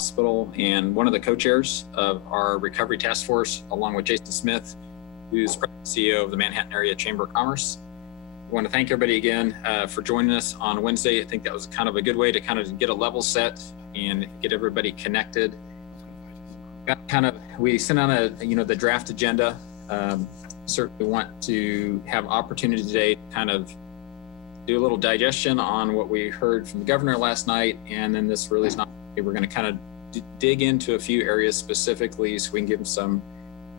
Hospital and one of the co-chairs of our recovery task force, along with Jason Smith, who's President and CEO of the Manhattan Area Chamber of Commerce. I want to thank everybody again for joining us on Wednesday. I think that was kind of a good way to kind of get a level set and get everybody connected. We sent out the draft agenda. Certainly want to have opportunity today to kind of do a little digestion on what we heard from the governor last night, and then this really is not, we're going to kind of dig into a few areas specifically so we can give some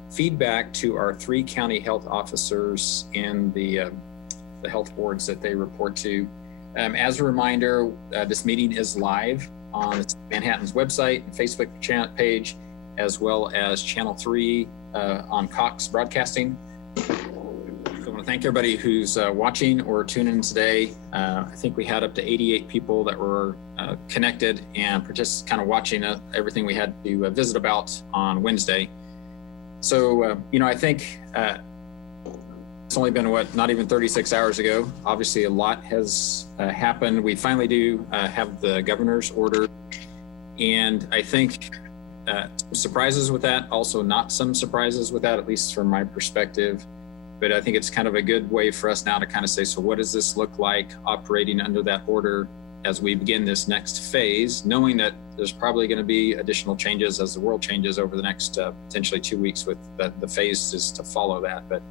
feedback to our 3 county health officers and the health boards that they report to. As a reminder, this meeting is live on Manhattan's website and Facebook page, as well as Channel 3 on Cox Broadcasting. I want to thank everybody who's watching or tuning in today. I think we had up to 88 people that were connected and kind of watching everything we had to visit about on Wednesday. So, I think it's only been, not even 36 hours ago. Obviously, a lot has happened. We finally do have the governor's order. And I think some surprises with that, also not some surprises with that, at least from my perspective. But I think it's kind of a good way for us now to kind of say, so what does this look like operating under that order as we begin this next phase, knowing that there's probably going to be additional changes as the world changes over the next potentially 2 weeks with the phases to follow that. But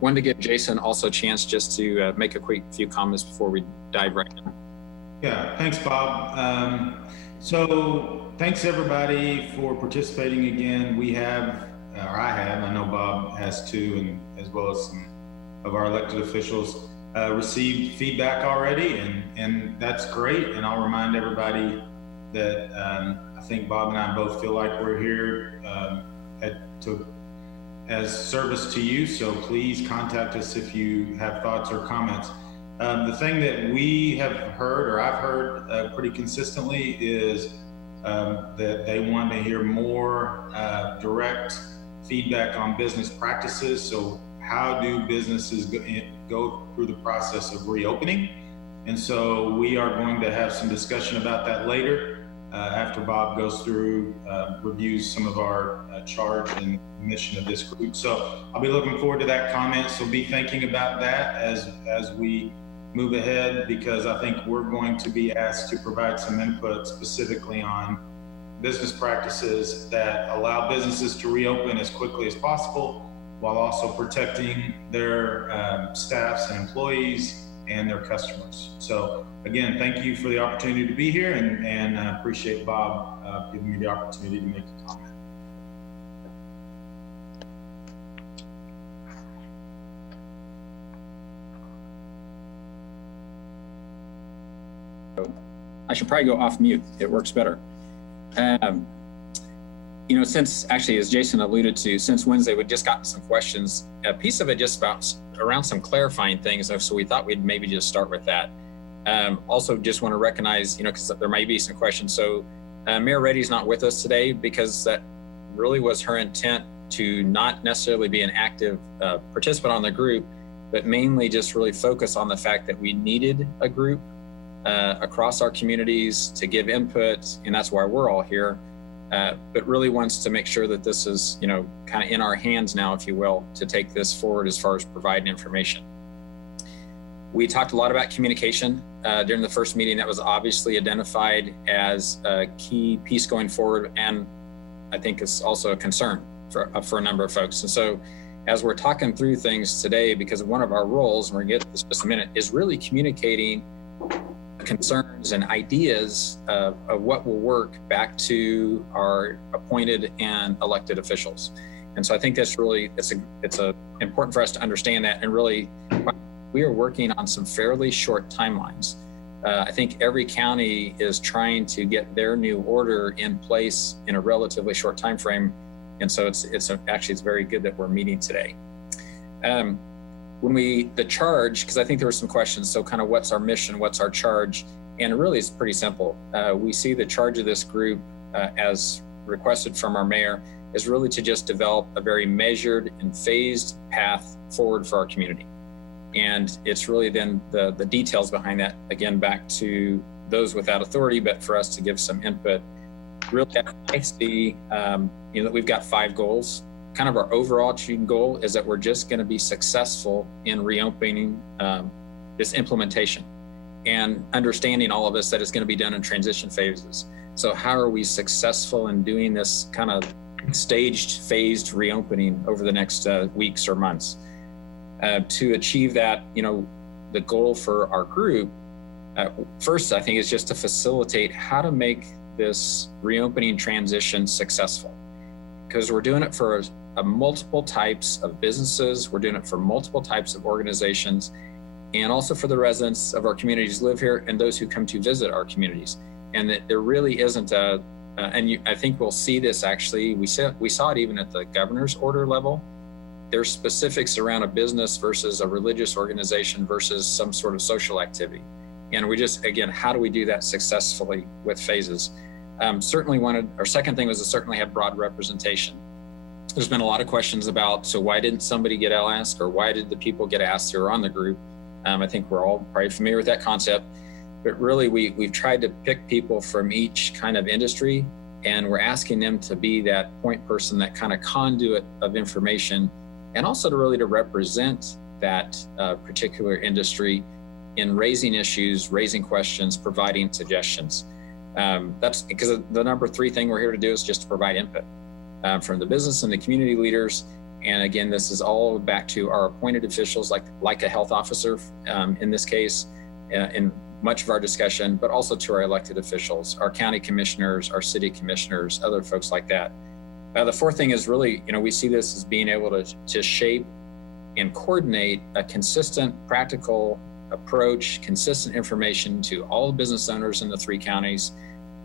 wanted to give Jason also a chance just to make a quick few comments before we dive right in. Yeah, thanks, Bob. So thanks everybody for participating again. I know Bob has too, and as well as some of our elected officials received feedback already, and that's great. And I'll remind everybody that I think Bob and I both feel like we're here as service to you. So please contact us if you have thoughts or comments. The thing that we have heard, or I've heard pretty consistently, is that they want to hear more direct feedback on business practices. So how do businesses go through the process of reopening? And so we are going to have some discussion about that later after Bob goes through, reviews some of our charge and mission of this group. So I'll be looking forward to that comment. So be thinking about that as we move ahead, because I think we're going to be asked to provide some input specifically on business practices that allow businesses to reopen as quickly as possible, while also protecting their staffs and employees and their customers. So again, thank you for the opportunity to be here, and I appreciate Bob giving me the opportunity to make a comment. I should probably go off mute. It works better. Since actually, as Jason alluded to, since Wednesday, we've just gotten some questions. A piece of it just about around some clarifying things. So we thought we'd maybe just start with that. Also, just want to recognize, because there might be some questions. So Mayor Reddy's not with us today because that really was her intent to not necessarily be an active participant on the group, but mainly just really focus on the fact that we needed a group across our communities to give input, and that's why we're all here, but really wants to make sure that this is, kind of in our hands now, if you will, to take this forward as far as providing information. We talked a lot about communication during the first meeting. That was obviously identified as a key piece going forward, and I think it's also a concern for a number of folks. And so as we're talking through things today, because one of our roles, and we're going to get to this in just a minute, is really communicating concerns and ideas of what will work back to our appointed and elected officials. And so I think that's really, it's important for us to understand that, and really we are working on some fairly short timelines. I think every county is trying to get their new order in place in a relatively short time frame. And so it's very good that we're meeting today. The charge, because I think there were some questions, so kind of what's our mission, what's our charge? And really it's pretty simple. We see the charge of this group as requested from our mayor is really to just develop a very measured and phased path forward for our community. And it's really then the details behind that, again, back to those without authority, but for us to give some input really, I see, that we've got 5 goals. Kind of our overarching goal is that we're just going to be successful in reopening this implementation, and understanding all of this that it's going to be done in transition phases. So how are we successful in doing this kind of staged, phased reopening over the next weeks or months? To achieve that, the goal for our group, first, I think, is just to facilitate how to make this reopening transition successful. Because we're doing it for multiple types of businesses, we're doing it for multiple types of organizations, and also for the residents of our communities who live here and those who come to visit our communities. And that there really isn't I think we'll see this actually, we saw it even at the governor's order level. There's specifics around a business versus a religious organization versus some sort of social activity. And we just, again, how do we do that successfully with phases? Our second thing was to certainly have broad representation. There's been a lot of questions about, so why didn't somebody get asked, or why did the people get asked who are on the group? I think we're all probably familiar with that concept, but really we've tried to pick people from each kind of industry, and we're asking them to be that point person, that kind of conduit of information, and also to represent that particular industry in raising issues, raising questions, providing suggestions. That's because the number 3 thing we're here to do is just to provide input from the business and the community leaders. And again, this is all back to our appointed officials, like a health officer in this case, in much of our discussion, but also to our elected officials, our county commissioners, our city commissioners, other folks like that. The 4th thing is really, we see this as being able to shape and coordinate a consistent, practical approach, consistent information to all the business owners in the 3 counties,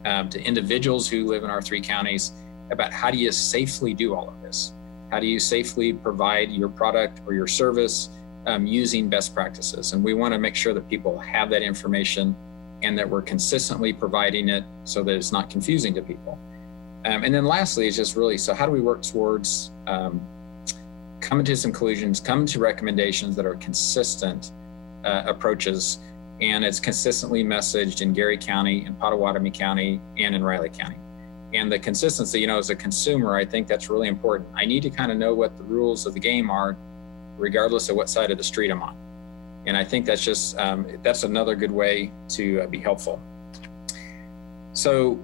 to individuals who live in our 3 counties, about how do you safely do all of this? How do you safely provide your product or your service using best practices? And we want to make sure that people have that information and that we're consistently providing it so that it's not confusing to people. And then lastly, is just really, so how do we work towards coming to some conclusions, coming to recommendations that are consistent approaches, and it's consistently messaged in Geary County, in Pottawatomie County, and in Riley County. And the consistency, as a consumer, I think that's really important. I need to kind of know what the rules of the game are, regardless of what side of the street I'm on. And I think that's just, that's another good way to be helpful. So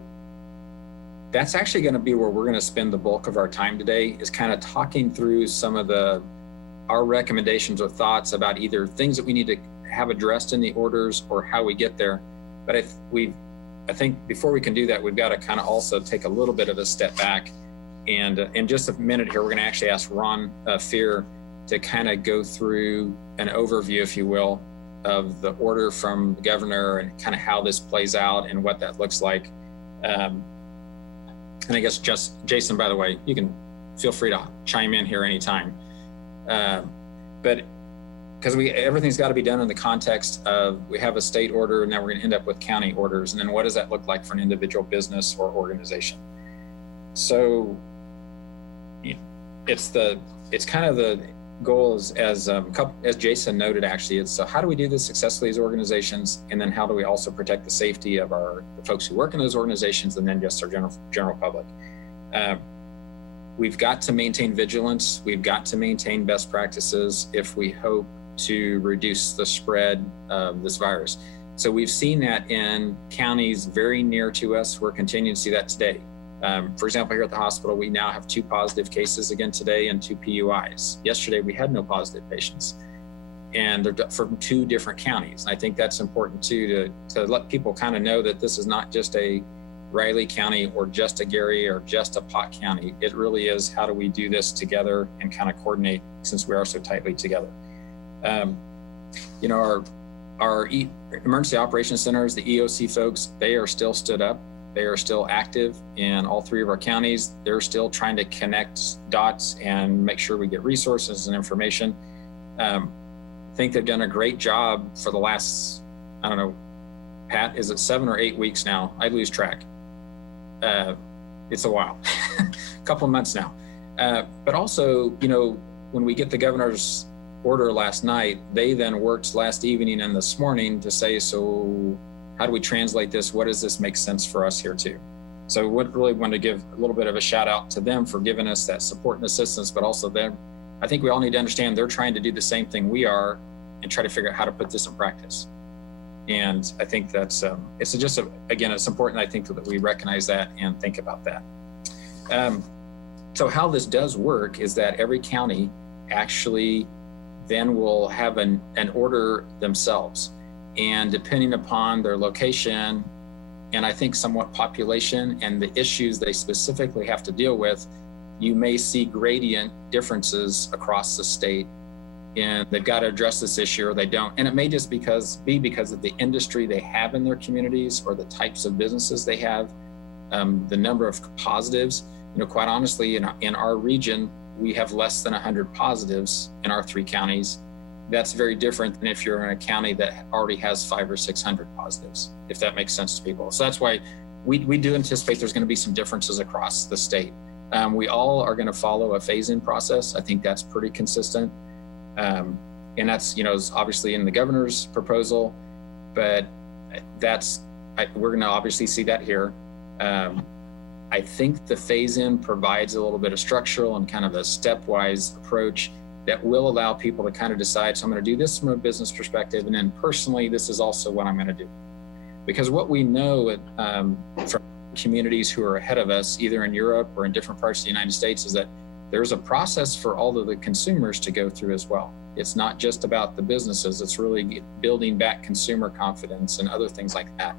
that's actually going to be where we're going to spend the bulk of our time today, is kind of talking through some of our recommendations or thoughts about either things that we need to have addressed in the orders or how we get there. But I think before we can do that, we've got to kind of also take a little bit of a step back. And in just a minute here, we're going to actually ask Ron Fear to kind of go through an overview, if you will, of the order from the governor and kind of how this plays out and what that looks like. And I guess just Jason, by the way, you can feel free to chime in here anytime. But because everything's got to be done in the context of, we have a state order and then we're going to end up with county orders. And then what does that look like for an individual business or organization? So it's kind of the goal as Jason noted, actually, it's so how do we do this successfully as organizations? And then how do we also protect the safety of the folks who work in those organizations, and then just our general public? We've got to maintain vigilance. We've got to maintain best practices if we hope to reduce the spread of this virus. So we've seen that in counties very near to us. We're continuing to see that today. For example, here at the hospital, we now have 2 positive cases again today and 2 PUIs. Yesterday, we had no positive patients, and they're from 2 different counties. And I think that's important too, to let people kind of know that this is not just a Riley County or just a Geary or just a Pot County. It really is, how do we do this together and kind of coordinate, since we are so tightly together? Our emergency operations centers, the EOC folks, they are still stood up. They are still active in all 3 of our counties. They're still trying to connect dots and make sure we get resources and information. I think they've done a great job for the last, I don't know, Pat, is it 7 or 8 weeks now? I lose track. It's a while, a couple of months now. But also, when we get the governor's order last night, they then worked last evening and this morning to say, so how do we translate this? What does this make sense for us here too? So we really want to give a little bit of a shout out to them for giving us that support and assistance, but also them. I think we all need to understand they're trying to do the same thing we are and try to figure out how to put this in practice. And I think that's, again, it's important, I think, that we recognize that and think about that. So how this does work is that every county actually then will have an order themselves. And depending upon their location, and I think somewhat population and the issues they specifically have to deal with, you may see gradient differences across the state, and they've got to address this issue or they don't. And it may just be because of the industry they have in their communities or the types of businesses they have, the number of positives. Quite honestly, in our region, we have less than 100 positives in our 3 counties. That's very different than if you're in a county that already has 500 or 600 positives, if that makes sense to people. So that's why we do anticipate there's going to be some differences across the state. We all are going to follow a phase-in process. I think that's pretty consistent. And that's, is obviously in the governor's proposal, but we're going to obviously see that here. I think the phase-in provides a little bit of structural and kind of a stepwise approach that will allow people to kind of decide, so I'm going to do this from a business perspective, and then personally, this is also what I'm going to do. Because what we know from communities who are ahead of us, either in Europe or in different parts of the United States, is that there's a process for all of the consumers to go through as well. It's not just about the businesses, it's really building back consumer confidence and other things like that,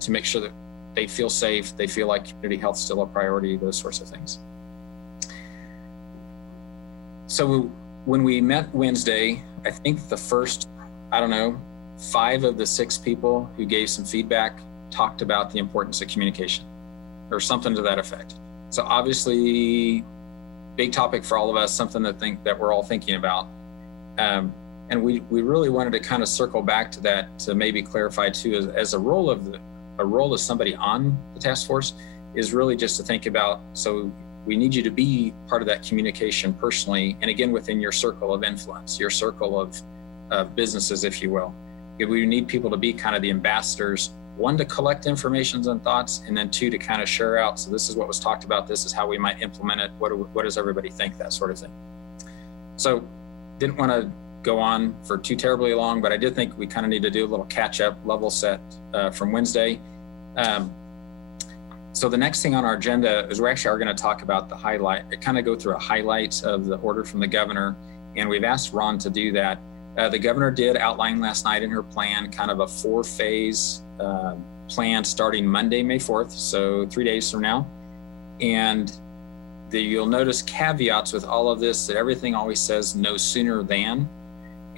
to make sure that they feel safe, they feel like community health is still a priority, those sorts of things. So when we met Wednesday, I think the first, 5 of the 6 people who gave some feedback talked about the importance of communication or something to that effect. So obviously, big topic for all of us, something that we're all thinking about. And we really wanted to kind of circle back to that to maybe clarify too, as a role of somebody on the task force is really just to think about, so we need you to be part of that communication personally, and again, within your circle of influence, your circle of businesses, if you will. We need people to be kind of the ambassadors, 1, to collect information and thoughts, and then 2, to kind of share out, so this is what was talked about, this is how we might implement it, what does everybody think, that sort of thing. So didn't want to go on for too terribly long, but I did think we kind of need to do a little catch up, level set from Wednesday. So the next thing on our agenda is we actually are going to talk about kind of go through a highlight of the order from the governor, and we've asked Ron to do that. The governor did outline last night in her plan kind of a 4-phase plan starting Monday, May 4th, so 3 days from now. And you'll notice caveats with all of this, that everything always says no sooner than,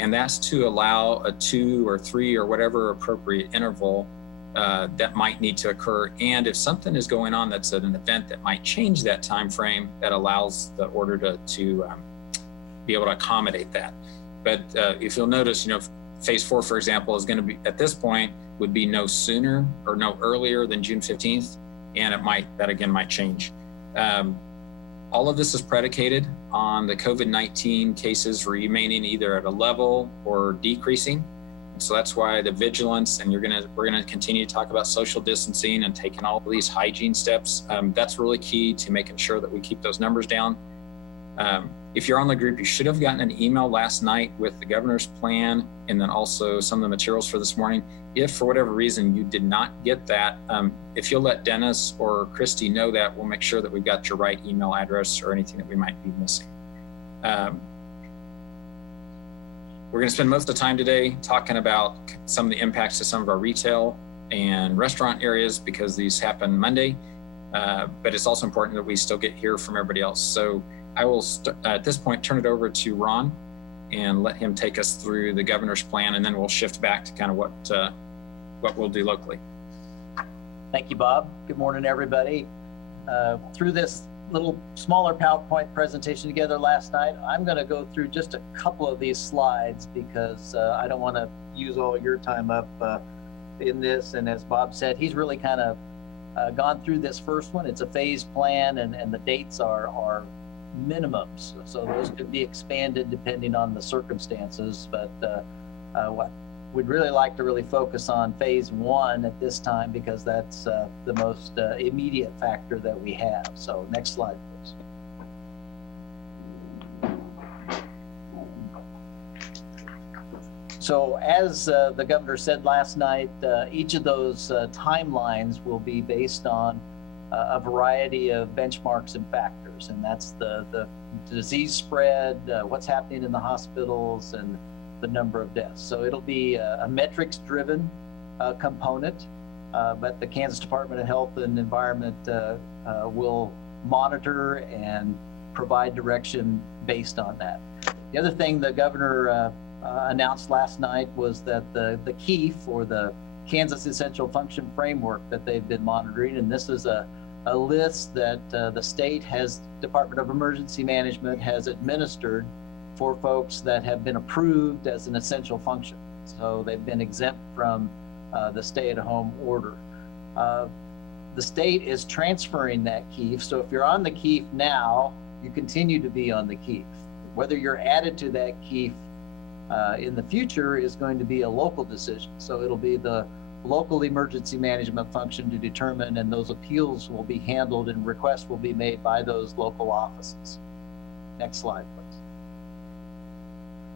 and that's to allow a 2 or 3 or whatever appropriate interval that might need to occur. And if something is going on that's at an event that might change that time frame, that allows the order to be able to accommodate that. But if you'll notice, phase 4, for example, is going to be, at this point, would be no sooner or no earlier than June 15th, and that again might change. All of this is predicated on the COVID-19 cases remaining either at a level or decreasing. So that's why the vigilance, and we're gonna continue to talk about social distancing and taking all of these hygiene steps. That's really key to making sure that we keep those numbers down. If you're on the group, you should have gotten an email last night with the governor's plan and then also some of the materials for this morning. If for whatever reason you did not get that, if you'll let Dennis or Christy know that, we'll make sure that we've got your right email address or anything that we might be missing. We're going to spend most of the time today talking about some of the impacts to some of our retail and restaurant areas because these happen Monday, but it's also important that we still hear from everybody else. So I will, at this point, turn it over to Ron and let him take us through the governor's plan, and then we'll shift back to kind of what we'll do locally. Thank you, Bob. Good morning, everybody. Through this little smaller PowerPoint presentation together last night, I'm going to go through just a couple of these slides because I don't want to use all your time up in this. And as Bob said, he's really kind of gone through this first one. It's a phase plan, and the dates are minimums, so those could be expanded depending on the circumstances. But we'd really like to really focus on phase 1 at this time because that's the most immediate factor that we have. So next slide, please. So as the governor said last night, each of those timelines will be based on a variety of benchmarks and factors, and that's the disease spread, what's happening in the hospitals, and the number of deaths. So it'll be a metrics-driven component, but the Kansas Department of Health and Environment will monitor and provide direction based on that. The other thing the governor announced last night was that the KEEF, or the Kansas Essential Function Framework, that they've been monitoring, and this is a list that the state Department of Emergency Management has administered for folks that have been approved as an essential function. So they've been exempt from the stay-at-home order. The state is transferring that KEEF, so if you're on the KEEF now, you continue to be on the KEEF. Whether you're added to that KEEF in the future is going to be a local decision. So it'll be the local emergency management function to determine, and those appeals will be handled and requests will be made by those local offices. Next slide, please.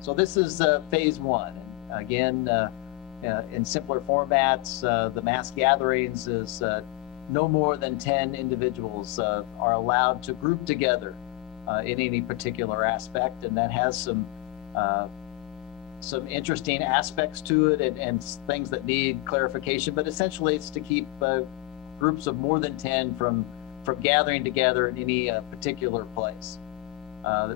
So this is phase 1. And again, in simpler formats, the mass gatherings is no more than 10 individuals are allowed to group together in any particular aspect, and that has some interesting aspects to it and things that need clarification, but essentially it's to keep groups of more than 10 from gathering together in any particular place.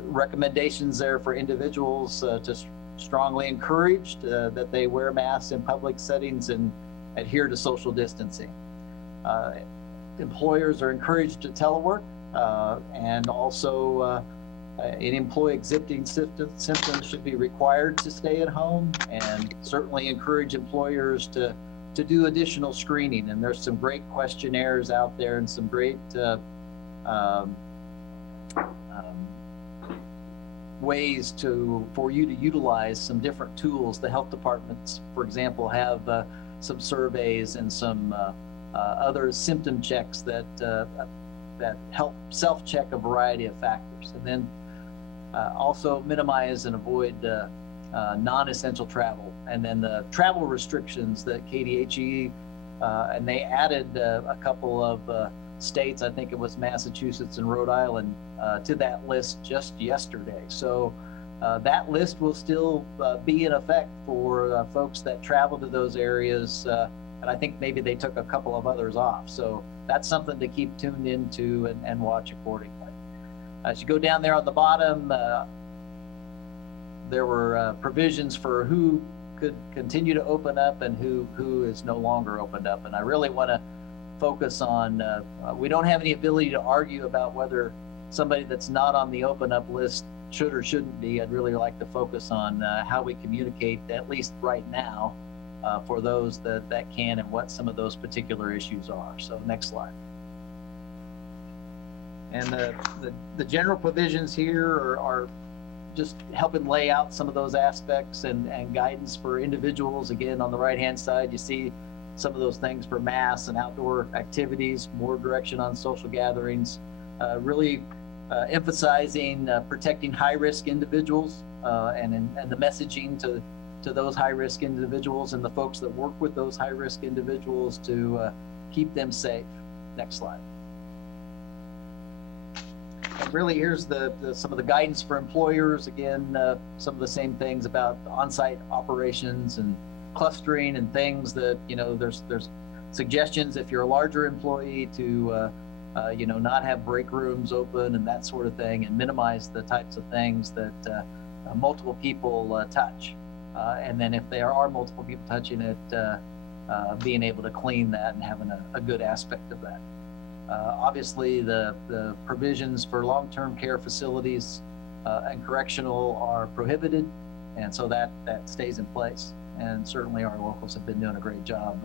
Recommendations there for individuals to strongly encouraged that they wear masks in public settings and adhere to social distancing. Employers are encouraged to telework, and also an employee exhibiting symptoms should be required to stay at home, and certainly encourage employers to do additional screening. And there's some great questionnaires out there and some great ways for you to utilize some different tools. The health departments, for example, have some surveys and some other symptom checks that help self-check a variety of factors. And then also minimize and avoid non-essential travel. And then the travel restrictions that KDHE, and they added a couple of states, I think it was Massachusetts and Rhode Island, to that list just yesterday. So that list will still be in effect for folks that travel to those areas. And I think maybe they took a couple of others off. So that's something to keep tuned into and watch accordingly. As you go down there on the bottom, there were provisions for who could continue to open up and who is no longer opened up. And I really want to focus on, we don't have any ability to argue about whether somebody that's not on the open up list should or shouldn't be. I'd really like to focus on how we communicate, at least right now, for those that can, and what some of those particular issues are. So next slide. And the general provisions here are just helping lay out some of those aspects and guidance for individuals. Again, on the right-hand side, you see some of those things for mass and outdoor activities, more direction on social gatherings, really emphasizing protecting high-risk individuals and the messaging to those high-risk individuals and the folks that work with those high-risk individuals to keep them safe. Next slide. And really, here's some of the guidance for employers. Again, some of the same things about on-site operations and clustering and things that, there's suggestions if you're a larger employee to, not have break rooms open and that sort of thing, and minimize the types of things that multiple people touch. And then if there are multiple people touching it, being able to clean that and having a good aspect of that. Obviously, the provisions for long-term care facilities and correctional are prohibited, and so that stays in place. And certainly our locals have been doing a great job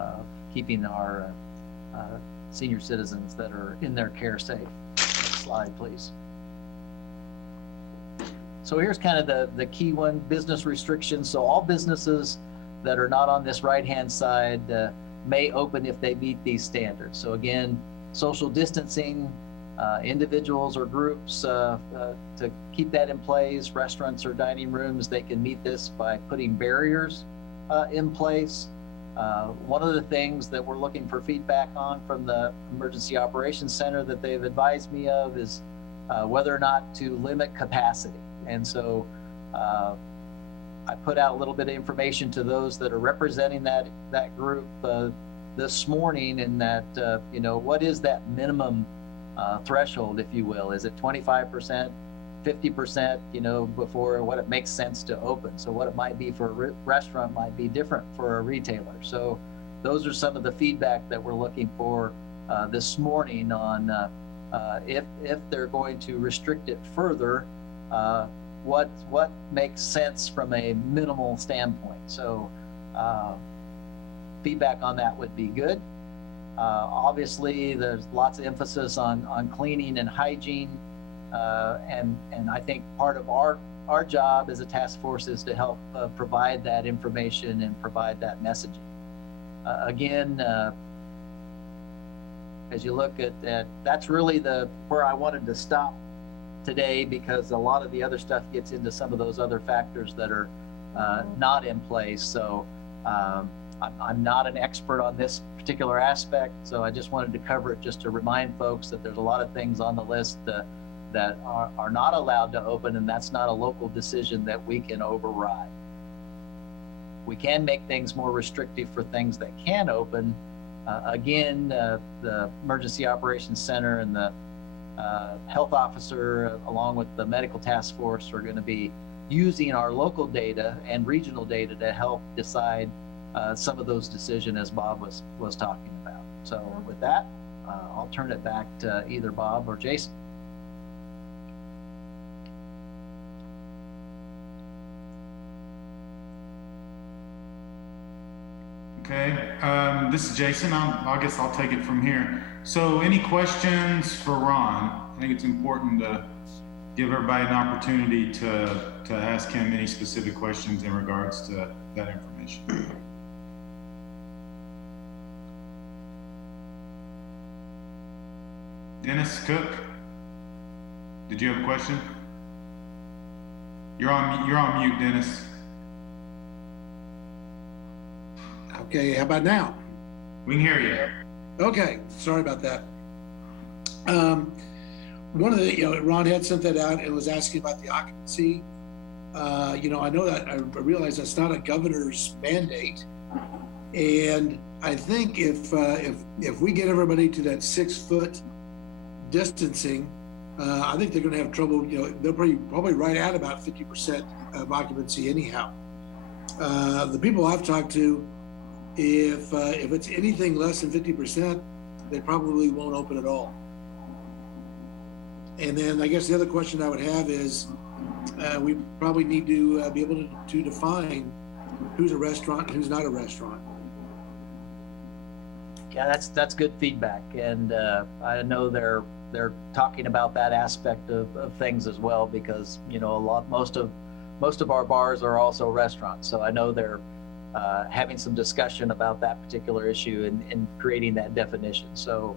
of keeping our senior citizens that are in their care safe. Next slide, please. So here's kind of the key one, business restrictions. So all businesses that are not on this right-hand side may open if they meet these standards. So again, social distancing, individuals or groups to keep that in place, restaurants or dining rooms, they can meet this by putting barriers in place. One of the things that we're looking for feedback on from the Emergency Operations Center that they've advised me of is whether or not to limit capacity. And so I put out a little bit of information to those that are representing that group this morning, in that, what is that minimum threshold, if you will? Is it 25%, 50%, before what it makes sense to open? So what it might be for a restaurant might be different for a retailer. So those are some of the feedback that we're looking for this morning on if they're going to restrict it further, what makes sense from a minimal standpoint. So feedback on that would be good. Obviously, there's lots of emphasis on cleaning and hygiene, and I think part of our job as a task force is to help provide that information and provide that messaging. Again, as you look at that, that's really where I wanted to stop today, because a lot of the other stuff gets into some of those other factors that are not in place. So I'm not an expert on this particular aspect, so I just wanted to cover it just to remind folks that there's a lot of things on the list that are not allowed to open, and that's not a local decision that we can override. We can make things more restrictive for things that can open. Again, the Emergency Operations Center and the health officer, along with the medical task force, are going to be using our local data and regional data to help decide some of those decisions, as Bob was talking about. So with that, I'll turn it back to either Bob or Jason. Okay, this is Jason. I guess I'll take it from here. So any questions for Ron? I think it's important to give everybody an opportunity to ask him any specific questions in regards to that information. Dennis Cook, did you have a question? You're on mute, Dennis. Okay, how about now? We can hear you. Okay, sorry about that. One of the, Ron had sent that out and was asking about the occupancy. I know that I realize that's not a governor's mandate, and I think if we get everybody to that 6 foot distancing, I think they're going to have trouble. They'll probably right at about 50% of occupancy anyhow. The people I've talked to, if it's anything less than 50%, they probably won't open at all. And then I guess the other question I would have is, we probably need to be able to define who's a restaurant and who's not a restaurant. Yeah, that's good feedback, and I know they're talking about that aspect of things as well, because most of our bars are also restaurants. So I know they're having some discussion about that particular issue and creating that definition. So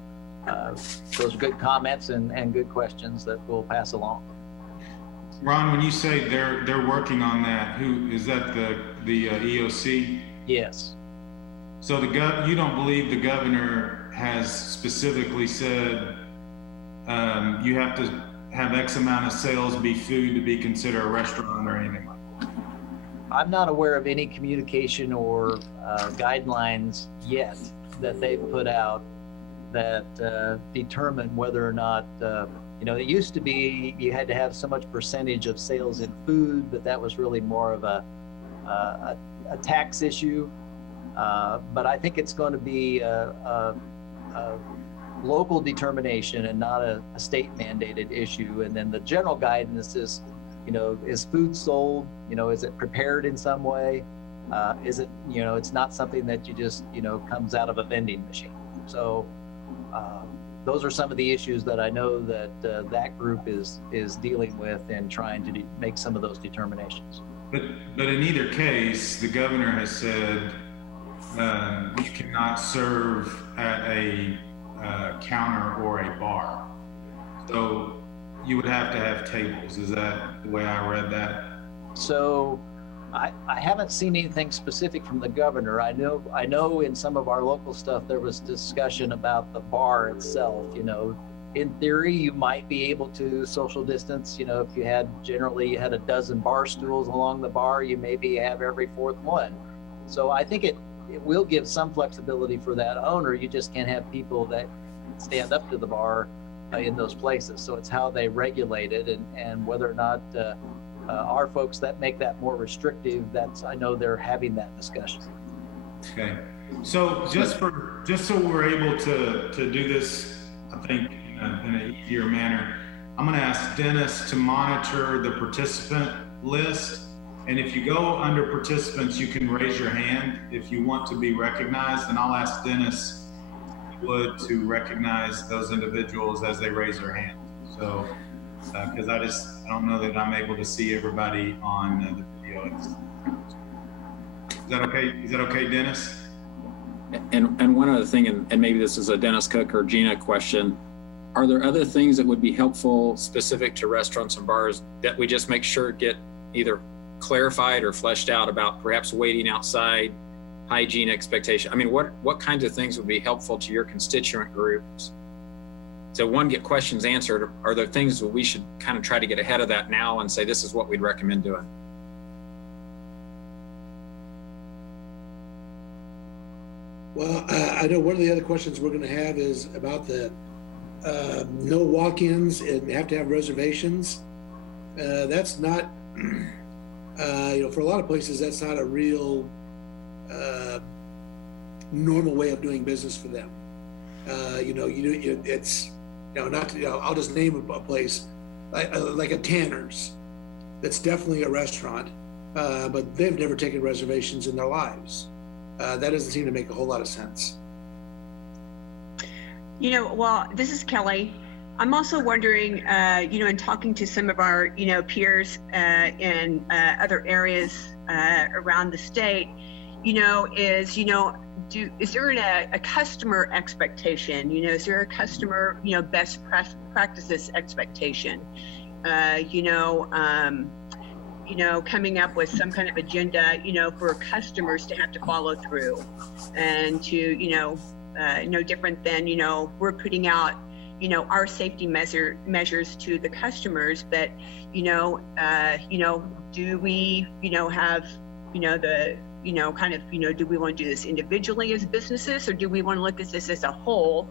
those are good comments and good questions that we'll pass along. Ron, when you say they're working on that, who is that? The EOC? Yes. So you don't believe the governor has specifically said you have to have X amount of sales be food to be considered a restaurant or anything like that? I'm not aware of any communication or guidelines yet that they've put out that determine whether or not, it used to be you had to have so much percentage of sales in food, but that was really more of a tax issue. But I think it's going to be a local determination and not a state mandated issue. And then the general guidance is, is food sold? Is it prepared in some way? Is it, it's not something that you just, comes out of a vending machine. So those are some of the issues that I know that that group is dealing with and trying to make some of those determinations. But in either case, the governor has said you cannot serve at a counter or a bar. So you would have to have tables. Is that the way I read that? So I haven't seen anything specific from the governor. I know in some of our local stuff, there was discussion about the bar itself. You know, in theory, you might be able to social distance. You know, if you had a dozen bar stools along the bar, you maybe have every fourth one. So I think it will give some flexibility for that owner. You just can't have people that stand up to the bar in those places. So it's how they regulate it and whether or not our folks that make that more restrictive, I know they're having that discussion. Okay. So just so we're able to do this, I think in an easier manner, I'm going to ask Dennis to monitor the participant list. And if you go under participants, you can raise your hand if you want to be recognized. And I'll ask Dennis to recognize those individuals as they raise their hand. So, because I don't know that I'm able to see everybody on the video. Is that okay? Is that okay, Dennis? And one other thing, and maybe this is a Dennis Cook or Gina question, are there other things that would be helpful specific to restaurants and bars that we just make sure get either clarified or fleshed out about perhaps waiting outside, hygiene expectation? I mean, what kinds of things would be helpful to your constituent groups? So one, get questions answered. Are there things that we should kind of try to get ahead of that now and say, this is what we'd recommend doing? Well, I know one of the other questions we're going to have is about the no walk-ins and have to have reservations. That's not, for a lot of places, that's not a real normal way of doing business for them. It's, I'll just name a place like a Tanner's. That's definitely a restaurant, but they've never taken reservations in their lives. That doesn't seem to make a whole lot of sense. Well, this is Kelly. I'm also wondering, in talking to some of our, peers in other areas around the state, is there a customer expectation? Is there a customer, best practices expectation? Coming up with some kind of agenda, for customers to have to follow through, and to, no different than, we're putting out, our safety measures to the customers, but, do we, have, do we want to do this individually as businesses, or do we want to look at this as a whole,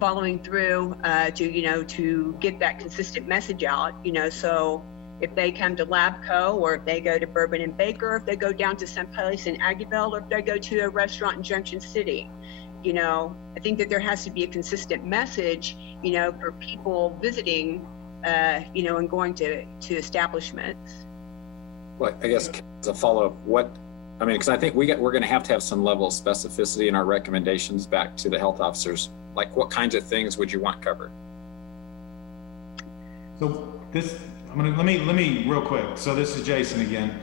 following through to get that consistent message out, so if they come to Labco, or if they go to Bourbon and Baker, or if they go down to some place in Aggieville, or if they go to a restaurant in Junction City, I think that there has to be a consistent message, for people visiting, and going to establishments. Well, I guess as a follow-up, because I think we're going to have some level of specificity in our recommendations back to the health officers. Like, what kinds of things would you want covered? So let me real quick. So this is Jason again.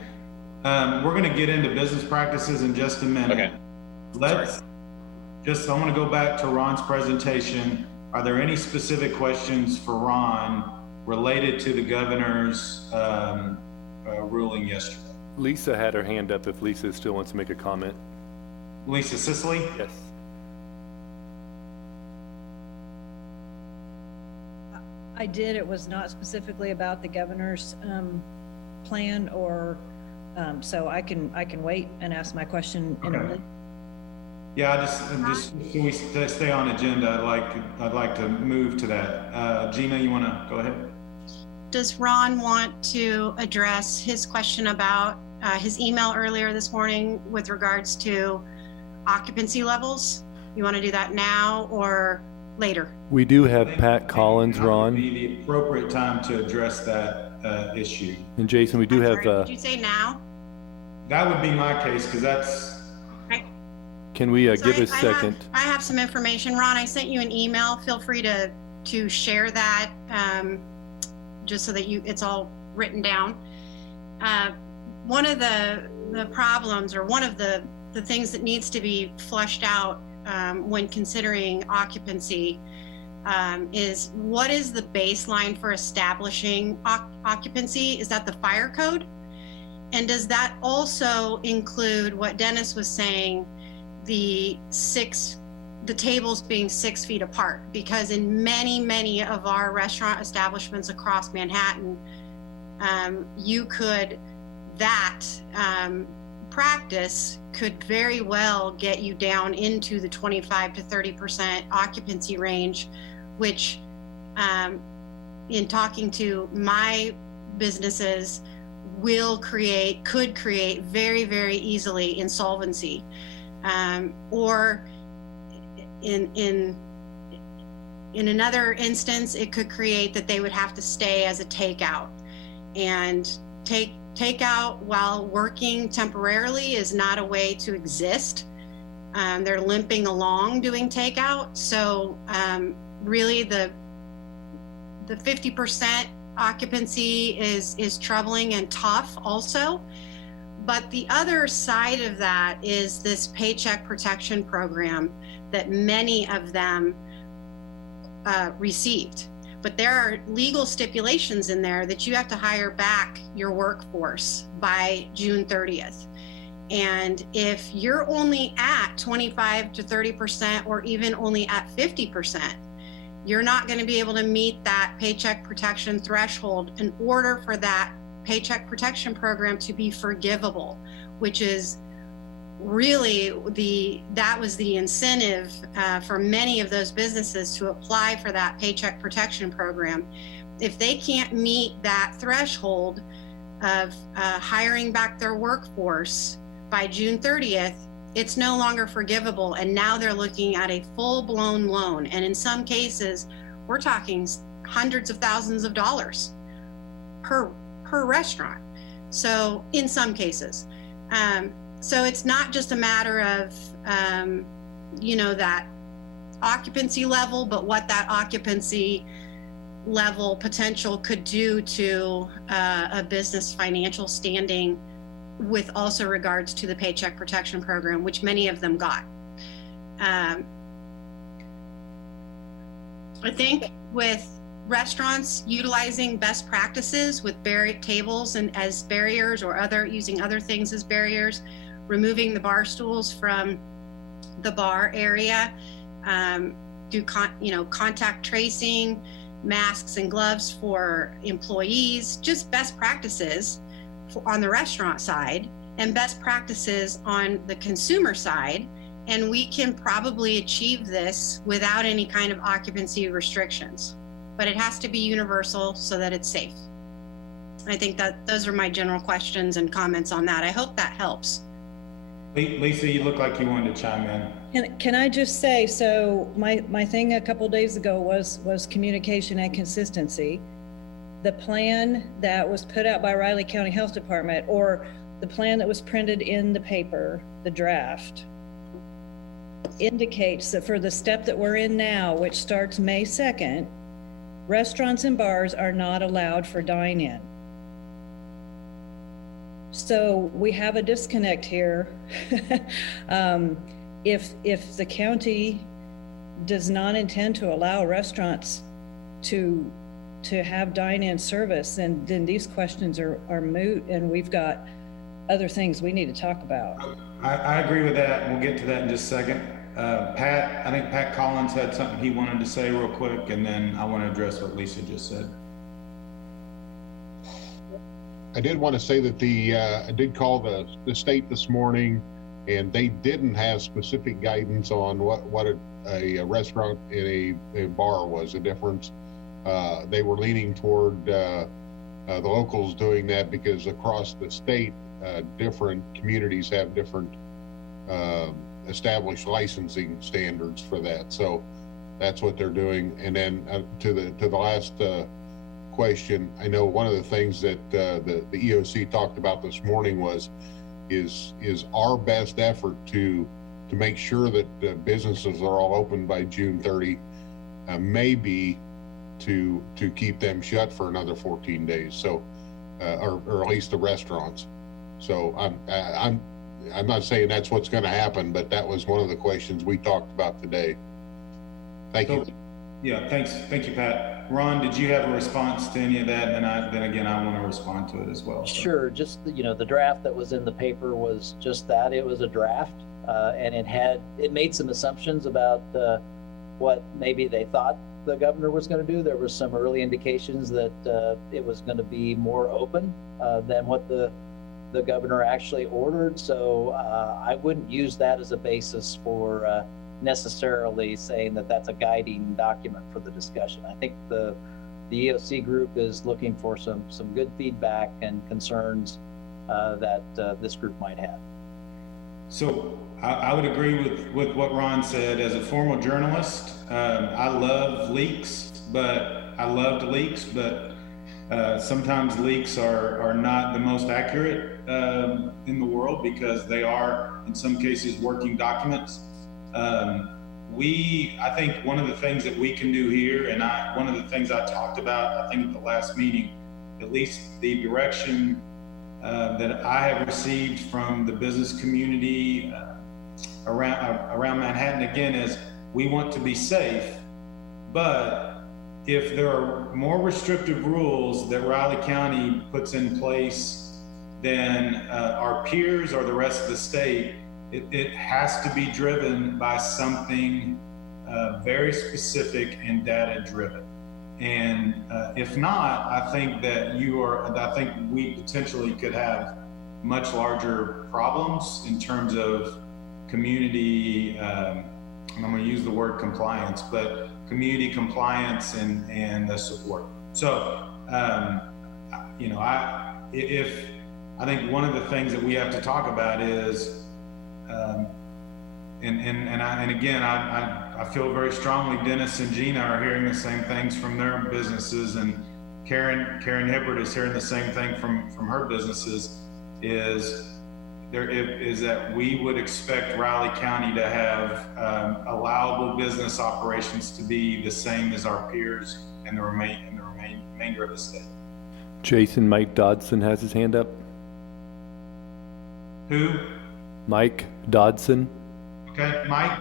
We're going to get into business practices in just a minute. Okay. I want to go back to Ron's presentation. Are there any specific questions for Ron related to the governor's ruling yesterday? Lisa had her hand up if Lisa still wants to make a comment. Lisa Sicily? Yes. I did. It was not specifically about the governor's plan, or so I can wait and ask my question. Okay. Yeah, just so we stay on agenda, I'd like to move to that. Gina, you want to go ahead? Does Ron want to address his question about his email earlier this morning with regards to occupancy levels? You want to do that now or later? We do have Pat Collins, Ron. Would be the appropriate time to address that issue. And Jason, we do have. Did you say now? That would be my case, because that's. Right. Can we So give a second? I have some information. Ron, I sent you an email. Feel free to share that, just so that it's all written down. One of the problems, or one of the things that needs to be fleshed out when considering occupancy, is what is the baseline for establishing occupancy? Is that the fire code? And does that also include what Dennis was saying, the tables being 6 feet apart? Because in many of our restaurant establishments across Manhattan, that practice could very well get you down into the 25 to 30% occupancy range, which in talking to my businesses could create very, very easily insolvency. Or in another instance, it could create that they would have to stay as a takeout, and takeout while working temporarily is not a way to exist. They're limping along doing takeout. So really the 50% occupancy is troubling and tough also. But the other side of that is this Paycheck Protection Program that many of them received. But there are legal stipulations in there that you have to hire back your workforce by June 30th. And if you're only at 25 to 30%, or even only at 50%, you're not going to be able to meet that paycheck protection threshold in order for that Paycheck Protection Program to be forgivable, which is really that was the incentive for many of those businesses to apply for that Paycheck Protection Program. If they can't meet that threshold of hiring back their workforce by June 30th, it's no longer forgivable. And now they're looking at a full-blown loan. And in some cases, we're talking hundreds of thousands of dollars per restaurant. So in some cases, so it's not just a matter of, that occupancy level, but what that occupancy level potential could do to a business financial standing, with also regards to the Paycheck Protection Program, which many of them got. I think with restaurants utilizing best practices with tables and as barriers, or using other things as barriers, removing the bar stools from the bar area, do contact tracing, masks and gloves for employees, just best practices on the restaurant side and best practices on the consumer side. And we can probably achieve this without any kind of occupancy restrictions, but it has to be universal so that it's safe. I think that those are my general questions and comments on that. I hope that helps. Lisa, you look like you wanted to chime in. Can I just say, so my thing a couple days ago was communication and consistency. The plan that was put out by Riley County Health Department, or the plan that was printed in the paper, the draft, indicates that for the step that we're in now, which starts May 2nd, restaurants and bars are not allowed for dine-in. So we have a disconnect here. If the county does not intend to allow restaurants to have dine-in service, then these questions are moot, and we've got other things we need to talk about. I agree with that. We'll get to that in just a second. I think Pat Collins had something he wanted to say real quick, and then I want to address what Lisa just said. I did want to say that I did call the state this morning, and they didn't have specific guidance on what a restaurant and a bar was, a difference. They were leaning toward the locals doing that, because across the state, different communities have different established licensing standards for that. So that's what they're doing. And then to the last question, I know one of the things that the EOC talked about this morning is our best effort to to make sure that businesses are all open by June 30, maybe to keep them shut for another 14 days. So, or at least the restaurants. So I'm not saying that's what's going to happen, but that was one of the questions we talked about today. Thank you. Yeah, thank you, Pat. Ron, did you have a response to any of that? Then again, I want to respond to it as well. So. Sure. Just the draft that was in the paper was just that. It was a draft, and it made some assumptions about what maybe they thought the governor was going to do. There were some early indications that it was going to be more open than what the governor actually ordered. So I wouldn't use that as a basis for necessarily saying that that's a guiding document for the discussion. I think the EOC group is looking for some good feedback and concerns that this group might have. So I would agree with what Ron said. As a former journalist, I loved leaks, but sometimes leaks are not the most accurate in the world because they are, in some cases, working documents. I think one of the things that we can do here, and one of the things I talked about, I think at the last meeting, at least the direction that I have received from the business community around Manhattan, again, is we want to be safe, but if there are more restrictive rules that Riley County puts in place than our peers or the rest of the state, it has to be driven by something very specific and data driven. And if not, I think we potentially could have much larger problems in terms of community, and I'm going to use the word compliance, but community compliance and the support. So, I think one of the things that we have to talk about is, I feel very strongly Dennis and Gina are hearing the same things from their businesses, and Karen Hibbert is hearing the same thing from her businesses, is that we would expect Riley County to have allowable business operations to be the same as our peers and the remainder of the state. Jason, Mike Dodson has his hand up. Who? Mike Dodson. Okay, Mike.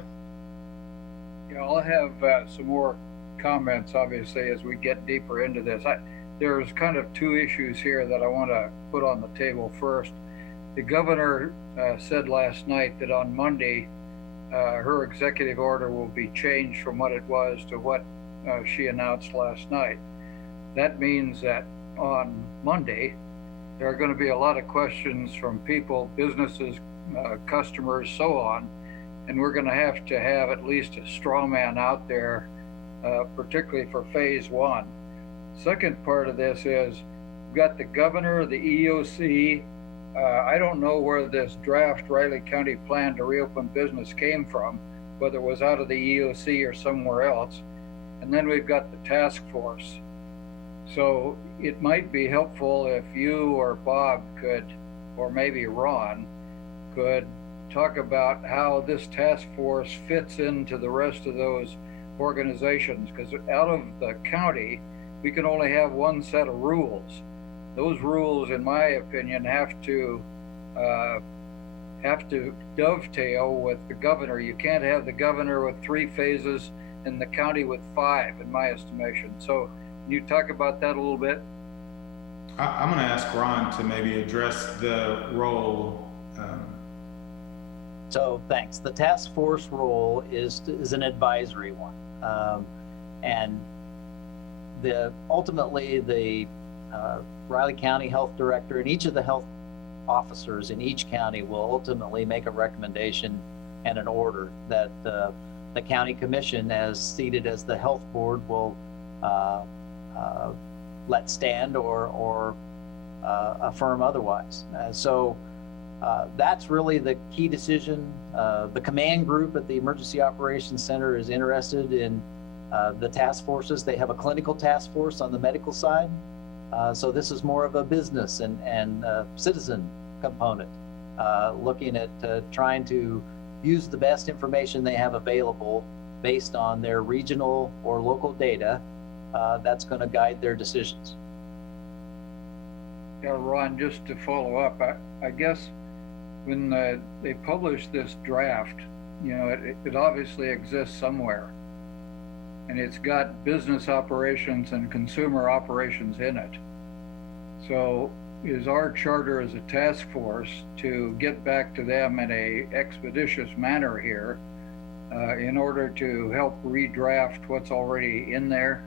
Yeah, I'll have some more comments, obviously, as we get deeper into this. There's kind of two issues here that I want to put on the table first. The governor said last night that on Monday, her executive order will be changed from what it was to what she announced last night. That means that on Monday, there are going to be a lot of questions from people, businesses, customers, so on, and we're going to have at least a straw man out there, particularly for phase one. Second part of this is we've got the governor, the EOC. I don't know where this draft Riley County plan to reopen business came from, whether it was out of the EOC or somewhere else. And then we've got the task force. So it might be helpful if you or Bob could, or maybe Ron, could talk about how this task force fits into the rest of those organizations, because out of the county, we can only have one set of rules. Those rules, in my opinion, have to dovetail with the governor. You can't have the governor with 3 phases and the county with 5, in my estimation. So can you talk about that a little bit? I'm going to ask Ron to maybe address the role. So thanks. The task force role is an advisory one, and ultimately the Riley County Health Director and each of the health officers in each county will ultimately make a recommendation and an order that the county commission, as seated as the health board, will let stand or affirm otherwise. So that's really the key decision. The command group at the Emergency Operations Center is interested in the task forces. They have a clinical task force on the medical side. So this is more of a business and citizen component, looking at trying to use the best information they have available based on their regional or local data. That's going to guide their decisions. Yeah, Ron, just to follow up, I guess when they published this draft, it obviously exists somewhere, and it's got business operations and consumer operations in it. So is our charter as a task force to get back to them in a expeditious manner here in order to help redraft what's already in there?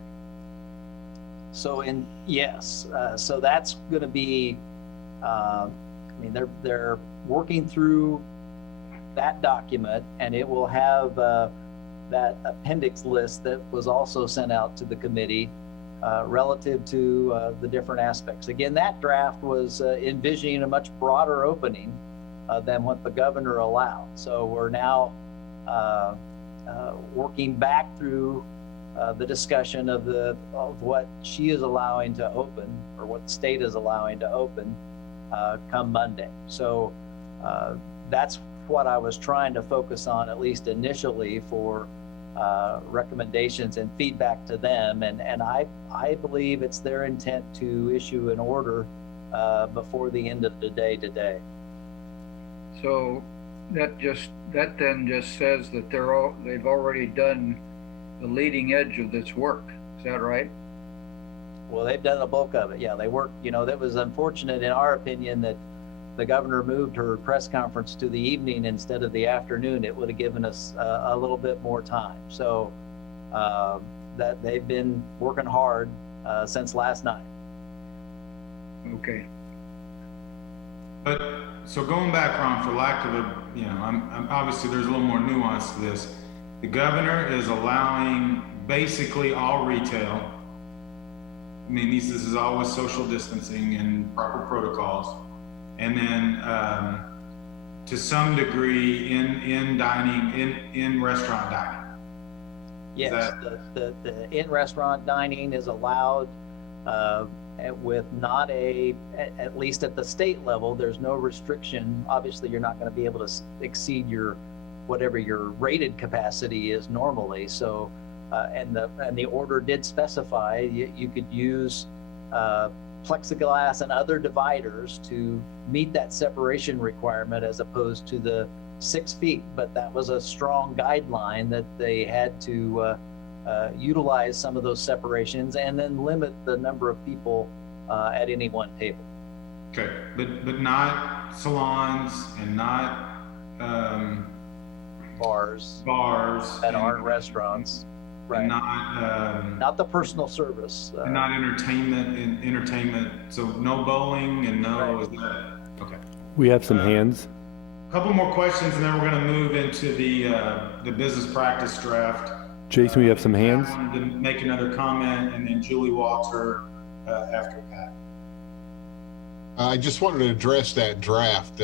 So yes, so that's going to be, they're working through that document, and it will have that appendix list that was also sent out to the committee relative to the different aspects. Again, that draft was envisioning a much broader opening than what the governor allowed. So we're now working back through the discussion of what she is allowing to open, or what the state is allowing to open come Monday. So that's what I was trying to focus on, at least initially, for recommendations and feedback to them. And I believe it's their intent to issue an order before the end of the day today. So that then just says that they've already done the leading edge of this work. Is that right? Well, they've done a bulk of it. Yeah, they worked. That was unfortunate in our opinion that the governor moved her press conference to the evening instead of the afternoon. It would have given us a little bit more time. So that they've been working hard since last night. Okay. But so going back, Ron, for lack of I'm obviously there's a little more nuance to this. The governor is allowing basically all retail. I mean, this is all with social distancing and proper protocols. And then to some degree in dining, in restaurant dining. Yes, the in-restaurant dining is allowed with not at least at the state level, there's no restriction. Obviously, you're not going to be able to exceed whatever your rated capacity is normally. So, and the order did specify you could use plexiglass and other dividers to meet that separation requirement as opposed to the 6 feet. But that was a strong guideline that they had to utilize some of those separations and then limit the number of people at any one table. Okay, but not salons and not bars that aren't restaurants, right? And not the personal service. And not entertainment. So no bowling and no. Right. Is that okay? We have some hands. A couple more questions, and then we're going to move into the business practice draft. Jason, we have some hands. I wanted to make another comment, and then Julie Walter after Pat. I just wanted to address that draft.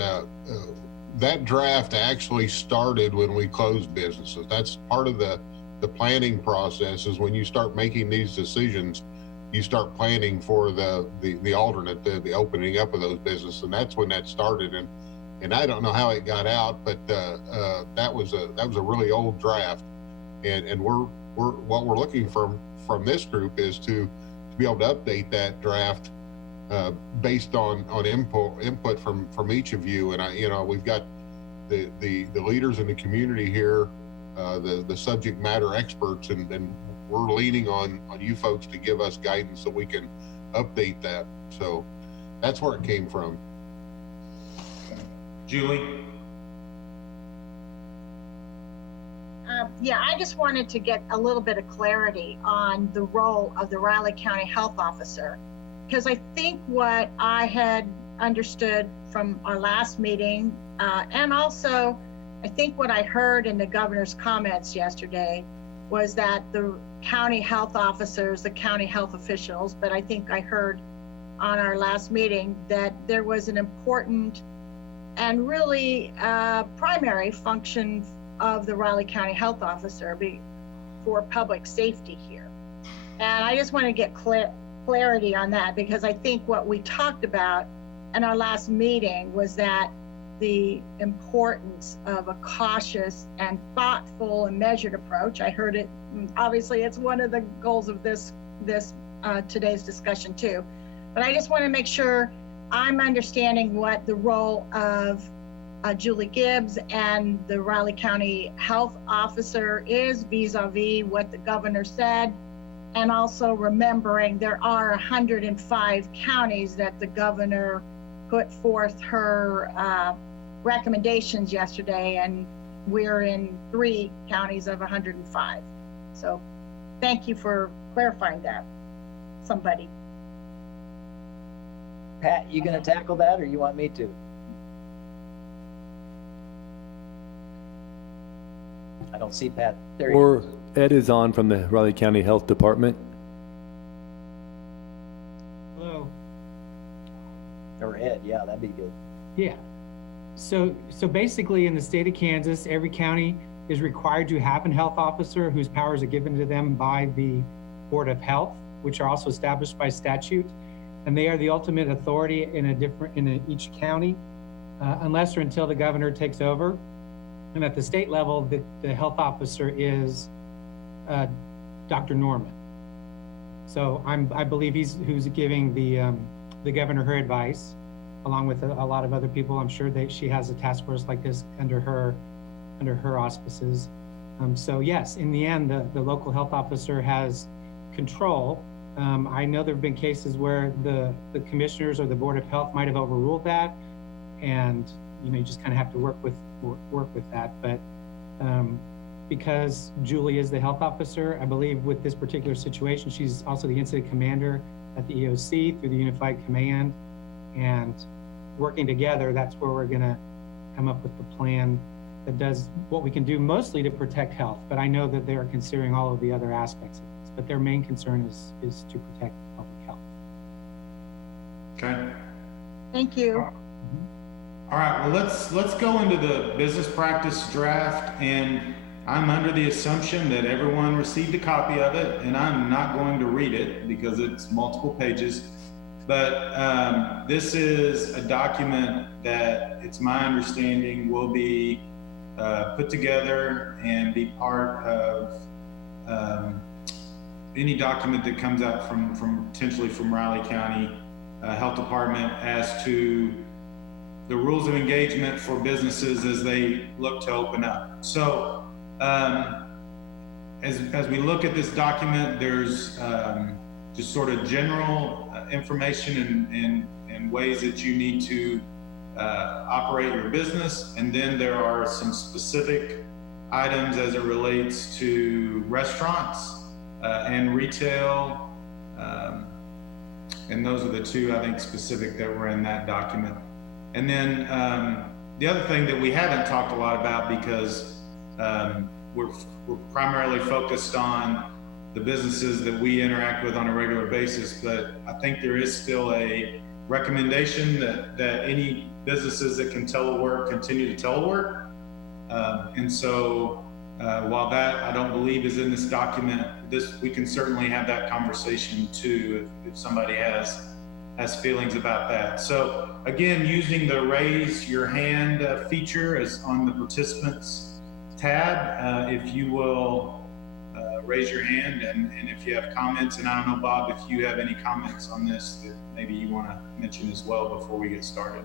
That draft actually started when we closed businesses. That's part of the planning process. Is when you start making these decisions, you start planning for the alternate, the opening up of those businesses, and that's when that started. And I don't know how it got out, but that was a really old draft. And what we're looking from this group is to be able to update that draft based on input from each of you. And we've got the leaders in the community here, the subject matter experts, and we're leaning on you folks to give us guidance so we can update that. So that's where it came from. Julie? Yeah, I just wanted to get a little bit of clarity on the role of the Riley County Health Officer, because I think what I had understood from our last meeting, and also I think what I heard in the governor's comments yesterday was that the county health officers, the county health officials, but I think I heard on our last meeting that there was an important and really primary function of the Riley County Health Officer for public safety here. And I just want to get clarity on that, because I think what we talked about in our last meeting was that the importance of a cautious and thoughtful and measured approach. I heard it, obviously it's one of the goals of this today's discussion too. But I just want to make sure I'm understanding what the role of Julie Gibbs and the Riley County Health Officer is vis-a-vis what the governor said, and also remembering there are 105 counties that the governor put forth her recommendations yesterday, and we're in 3 counties of 105. So thank you for clarifying that, somebody. Pat, you gonna tackle that, or you want me to? I don't see Pat. There he Or is. Ed is on from the Raleigh County Health Department. Hello. Or Ed, yeah, that'd be good. Yeah. So basically in the state of Kansas, every county is required to have a health officer whose powers are given to them by the Board of Health, which are also established by statute. And they are the ultimate authority in each county, unless or until the governor takes over. And at the state level, the health officer is Dr. Norman. So I believe who's giving the governor her advice, along with a lot of other people. I'm sure she has a task force like this under her auspices. So yes, in the end, the local health officer has control. I know there have been cases where the commissioners or the Board of Health might have overruled that, and you just kind of have to work with that. But because Julie is the health officer, I believe with this particular situation, she's also the incident commander at the EOC through the Unified Command, and working together, that's where we're gonna come up with the plan that does what we can do mostly to protect health. But I know that they are considering all of the other aspects of this, but their main concern is to protect public health. Okay. Thank you. All right, well, let's go into the business practice draft, and I'm under the assumption that everyone received a copy of it, and I'm not going to read it because it's multiple pages. But this is a document that it's my understanding will be put together and be part of any document that comes out from potentially from Raleigh County Health Department as to the rules of engagement for businesses as they look to open up. So as we look at this document, there's just sort of general information and ways that you need to operate your business. And then there are some specific items as it relates to restaurants and retail. And those are the two, I think, specific that were in that document. And then the other thing that we haven't talked a lot about, because we're primarily focused on the businesses that we interact with on a regular basis, but I think there is still a recommendation that any businesses that can telework continue to telework. And so while that I don't believe is in this document, we can certainly have that conversation too if somebody has feelings about that. So again, using the raise your hand feature as on the participants tab, if you will raise your hand, and if you have comments, and I don't know, Bob, if you have any comments on this that maybe you want to mention as well before we get started.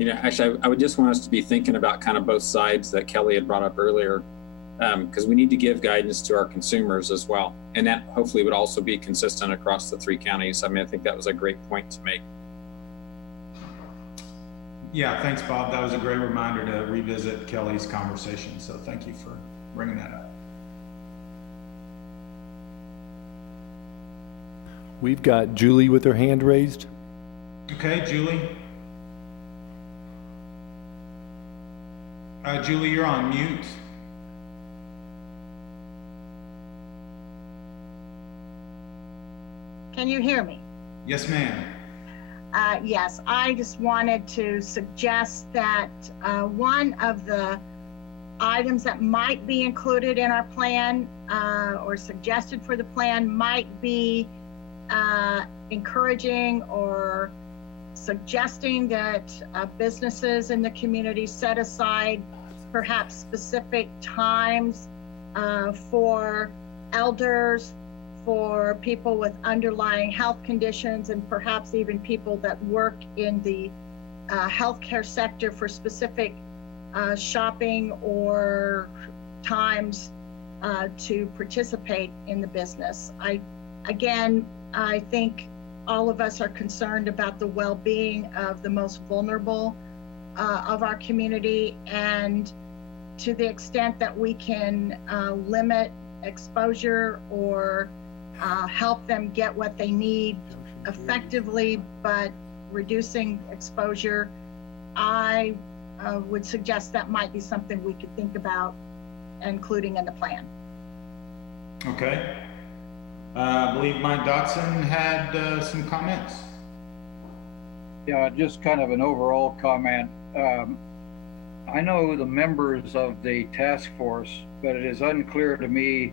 Actually, I would just want us to be thinking about kind of both sides that Kelly had brought up earlier, because we need to give guidance to our consumers as well. And that hopefully would also be consistent across the 3 counties. I mean, I think that was a great point to make. Yeah, thanks, Bob. That was a great reminder to revisit Kelly's conversation. So thank you for bringing that up. We've got Julie with her hand raised. Okay, Julie. Julie, you're on mute. Can you hear me? Yes, ma'am. Yes, I just wanted to suggest that one of the items that might be included in our plan or suggested for the plan might be encouraging or suggesting that businesses in the community set aside perhaps specific times for elders, for people with underlying health conditions, and perhaps even people that work in the healthcare sector for specific shopping or times to participate in the business. I think all of us are concerned about the well-being of the most vulnerable of our community, and to the extent that we can limit exposure or help them get what they need effectively, but reducing exposure, I would suggest that might be something we could think about including in the plan. Okay. I believe Mike Dotson had some comments. Yeah, just kind of an overall comment. I know the members of the task force, but it is unclear to me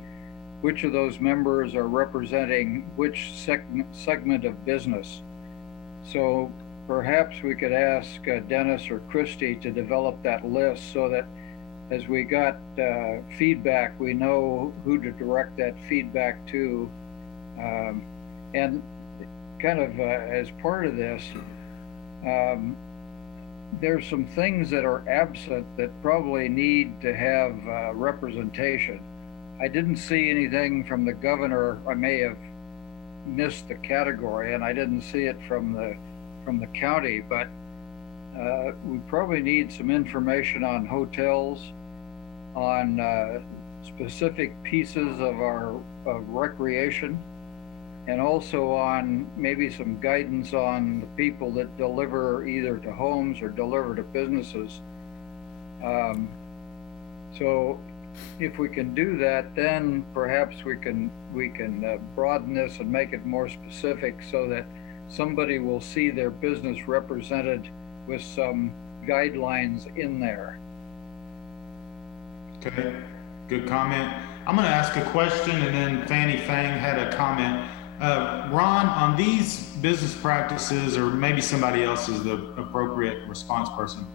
which of those members are representing which segment of business. So perhaps we could ask Dennis or Christy to develop that list so that as we got feedback, we know who to direct that feedback to. And kind of as part of this, there's some things that are absent that probably need to have representation. I didn't see anything from the governor. I may have missed the category, and I didn't see it from the county, but we probably need some information on hotels, on specific pieces of our recreation, and also on maybe some guidance on the people that deliver either to homes or deliver to businesses. So if we can do that, then perhaps we can broaden this and make it more specific so that somebody will see their business represented with some guidelines in there. Okay, good comment. I'm going to ask a question, and then Fanny Fang had a comment. Ron, on these business practices, or maybe somebody else is the appropriate response person,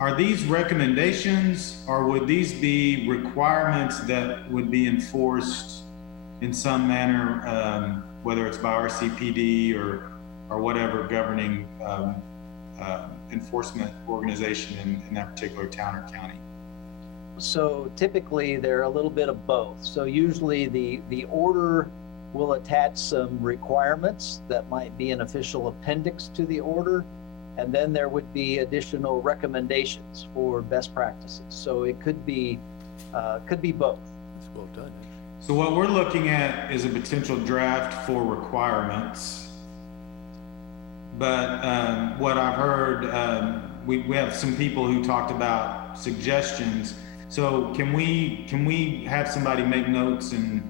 are these recommendations, or would these be requirements that would be enforced in some manner, whether it's by RCPD or whatever governing enforcement organization in that particular town or county? So typically they're a little bit of both. So usually the order will attach some requirements that might be an official appendix to the order, and then there would be additional recommendations for best practices. So it could be both. That's well done. So what we're looking at is a potential draft for requirements. But what I've heard, we have some people who talked about suggestions. So can we have somebody make notes and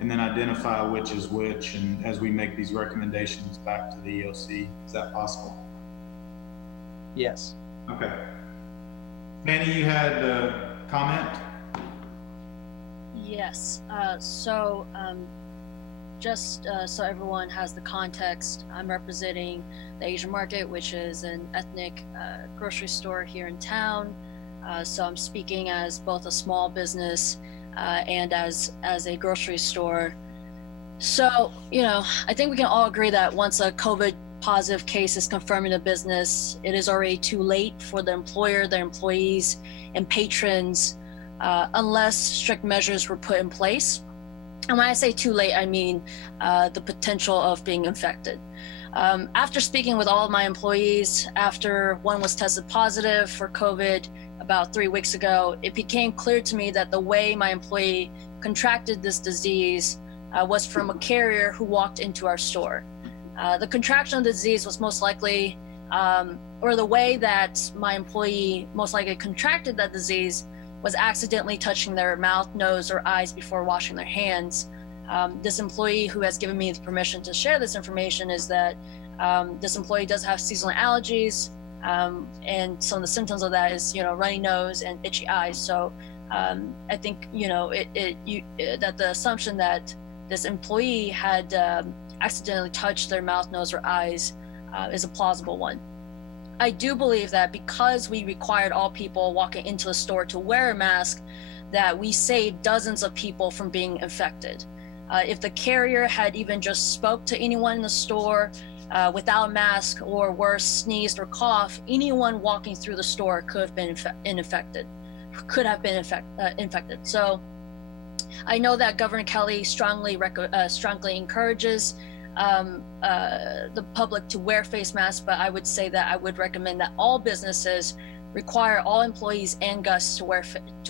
then identify which is which, and as we make these recommendations back to the EOC? Is that possible? Yes. Okay. Manny, you had a comment? Yes. Just so everyone has the context, I'm representing the Asian Market, which is an ethnic grocery store here in town. So I'm speaking as both a small business and as a grocery store. So, I think we can all agree that once a COVID positive case is confirmed in a business, it is already too late for the employer, their employees, and patrons, unless strict measures were put in place. And when I say too late, I mean the potential of being infected. After speaking with all of my employees, after one was tested positive for COVID about 3 weeks ago, it became clear to me that the way my employee contracted this disease was from a carrier who walked into our store. The contraction of the disease was most likely, or the way that my employee most likely contracted that disease was accidentally touching their mouth, nose, or eyes before washing their hands. This employee who has given me the permission to share this information is that this employee does have seasonal allergies, and some of the symptoms of that is, runny nose and itchy eyes. So I think, that the assumption that this employee had accidentally touch their mouth, nose, or eyes is a plausible one. I do believe that because we required all people walking into a store to wear a mask, that we saved dozens of people from being infected. If the carrier had even just spoke to anyone in the store without a mask, or worse, sneezed or coughed, anyone walking through the store could have been infected. So I know that Governor Kelly strongly encourages the public to wear face masks, but I would say that I would recommend that all businesses require all employees and guests to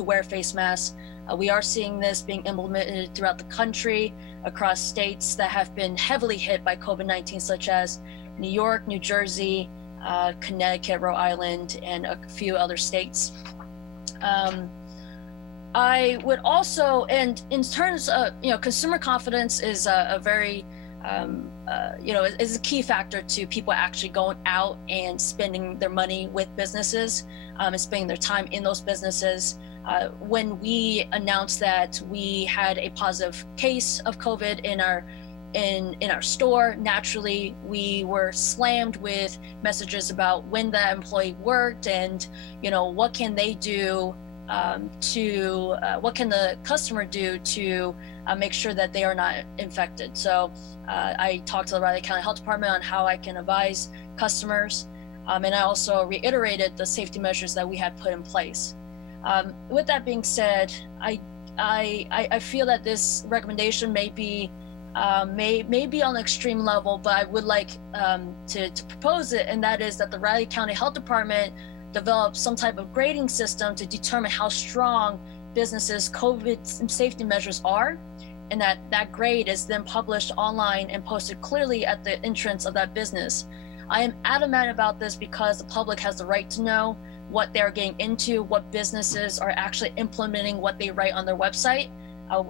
wear face masks. We are seeing this being implemented throughout the country, across states that have been heavily hit by COVID-19, such as New York, New Jersey, Connecticut, Rhode Island, and a few other states. I would also, and in terms of, consumer confidence is a very, is a key factor to people actually going out and spending their money with businesses, and spending their time in those businesses. When we announced that we had a positive case of COVID in our store, naturally we were slammed with messages about when that employee worked and what can they do what can the customer do to make sure that they are not infected. So I talked to the Riley County Health Department on how I can advise customers, and I also reiterated the safety measures that we had put in place. With that being said, I feel that this recommendation may be on the extreme level, but I would like to propose it, and that is that the Riley County Health Department develop some type of grading system to determine how strong businesses' COVID safety measures are, and that grade is then published online and posted clearly at the entrance of that business. I am adamant about this because the public has the right to know what they're getting into, what businesses are actually implementing what they write on their website.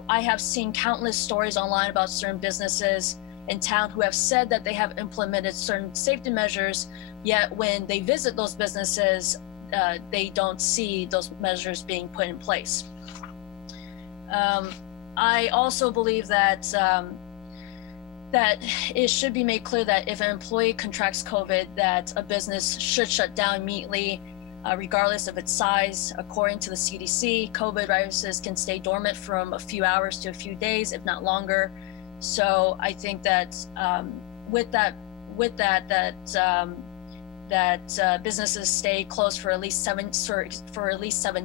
I have seen countless stories online about certain businesses in town who have said that they have implemented certain safety measures, yet when they visit those businesses, they don't see those measures being put in place. I also believe that that it should be made clear that if an employee contracts COVID, that a business should shut down immediately, regardless of its size. According to the CDC, COVID viruses can stay dormant from a few hours to a few days, if not longer. So I think that businesses stay closed for at least 7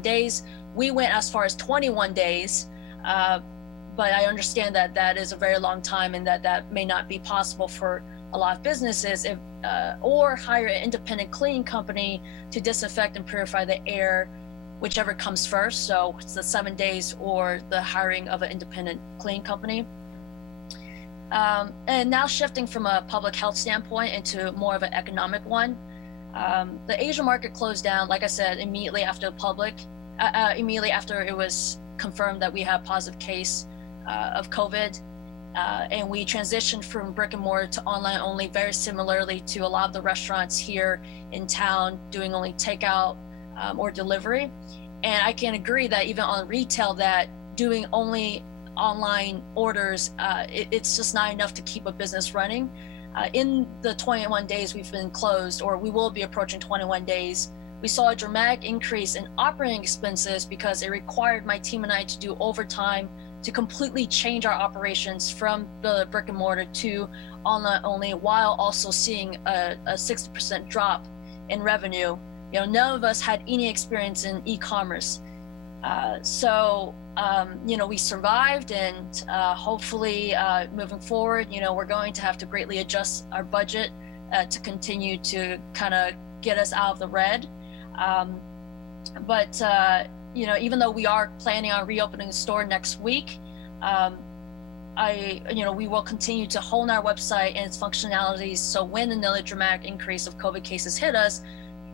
days. We went as far as 21 days, but I understand that that is a very long time, and that may not be possible for a lot of businesses, or hire an independent cleaning company to disinfect and purify the air, whichever comes first. So it's the 7 days or the hiring of an independent cleaning company. And now shifting from a public health standpoint into more of an economic one. The Asian market closed down, like I said, immediately after it was confirmed that we had a positive case of COVID. And we transitioned from brick and mortar to online only, very similarly to a lot of the restaurants here in town doing only takeout or delivery. And I can agree that even on retail, that doing only online orders, it's just not enough to keep a business running. In the 21 days we've been closed, or we will be approaching 21 days, we saw a dramatic increase in operating expenses because it required my team and I to do overtime to completely change our operations from the brick and mortar to online only, while also seeing a 60% drop in revenue. None of us had any experience in e-commerce. We survived, and hopefully moving forward, we're going to have to greatly adjust our budget to continue to kind of get us out of the red. Even though we are planning on reopening the store next week, we will continue to hone our website and its functionalities, so when another dramatic increase of COVID cases hit us,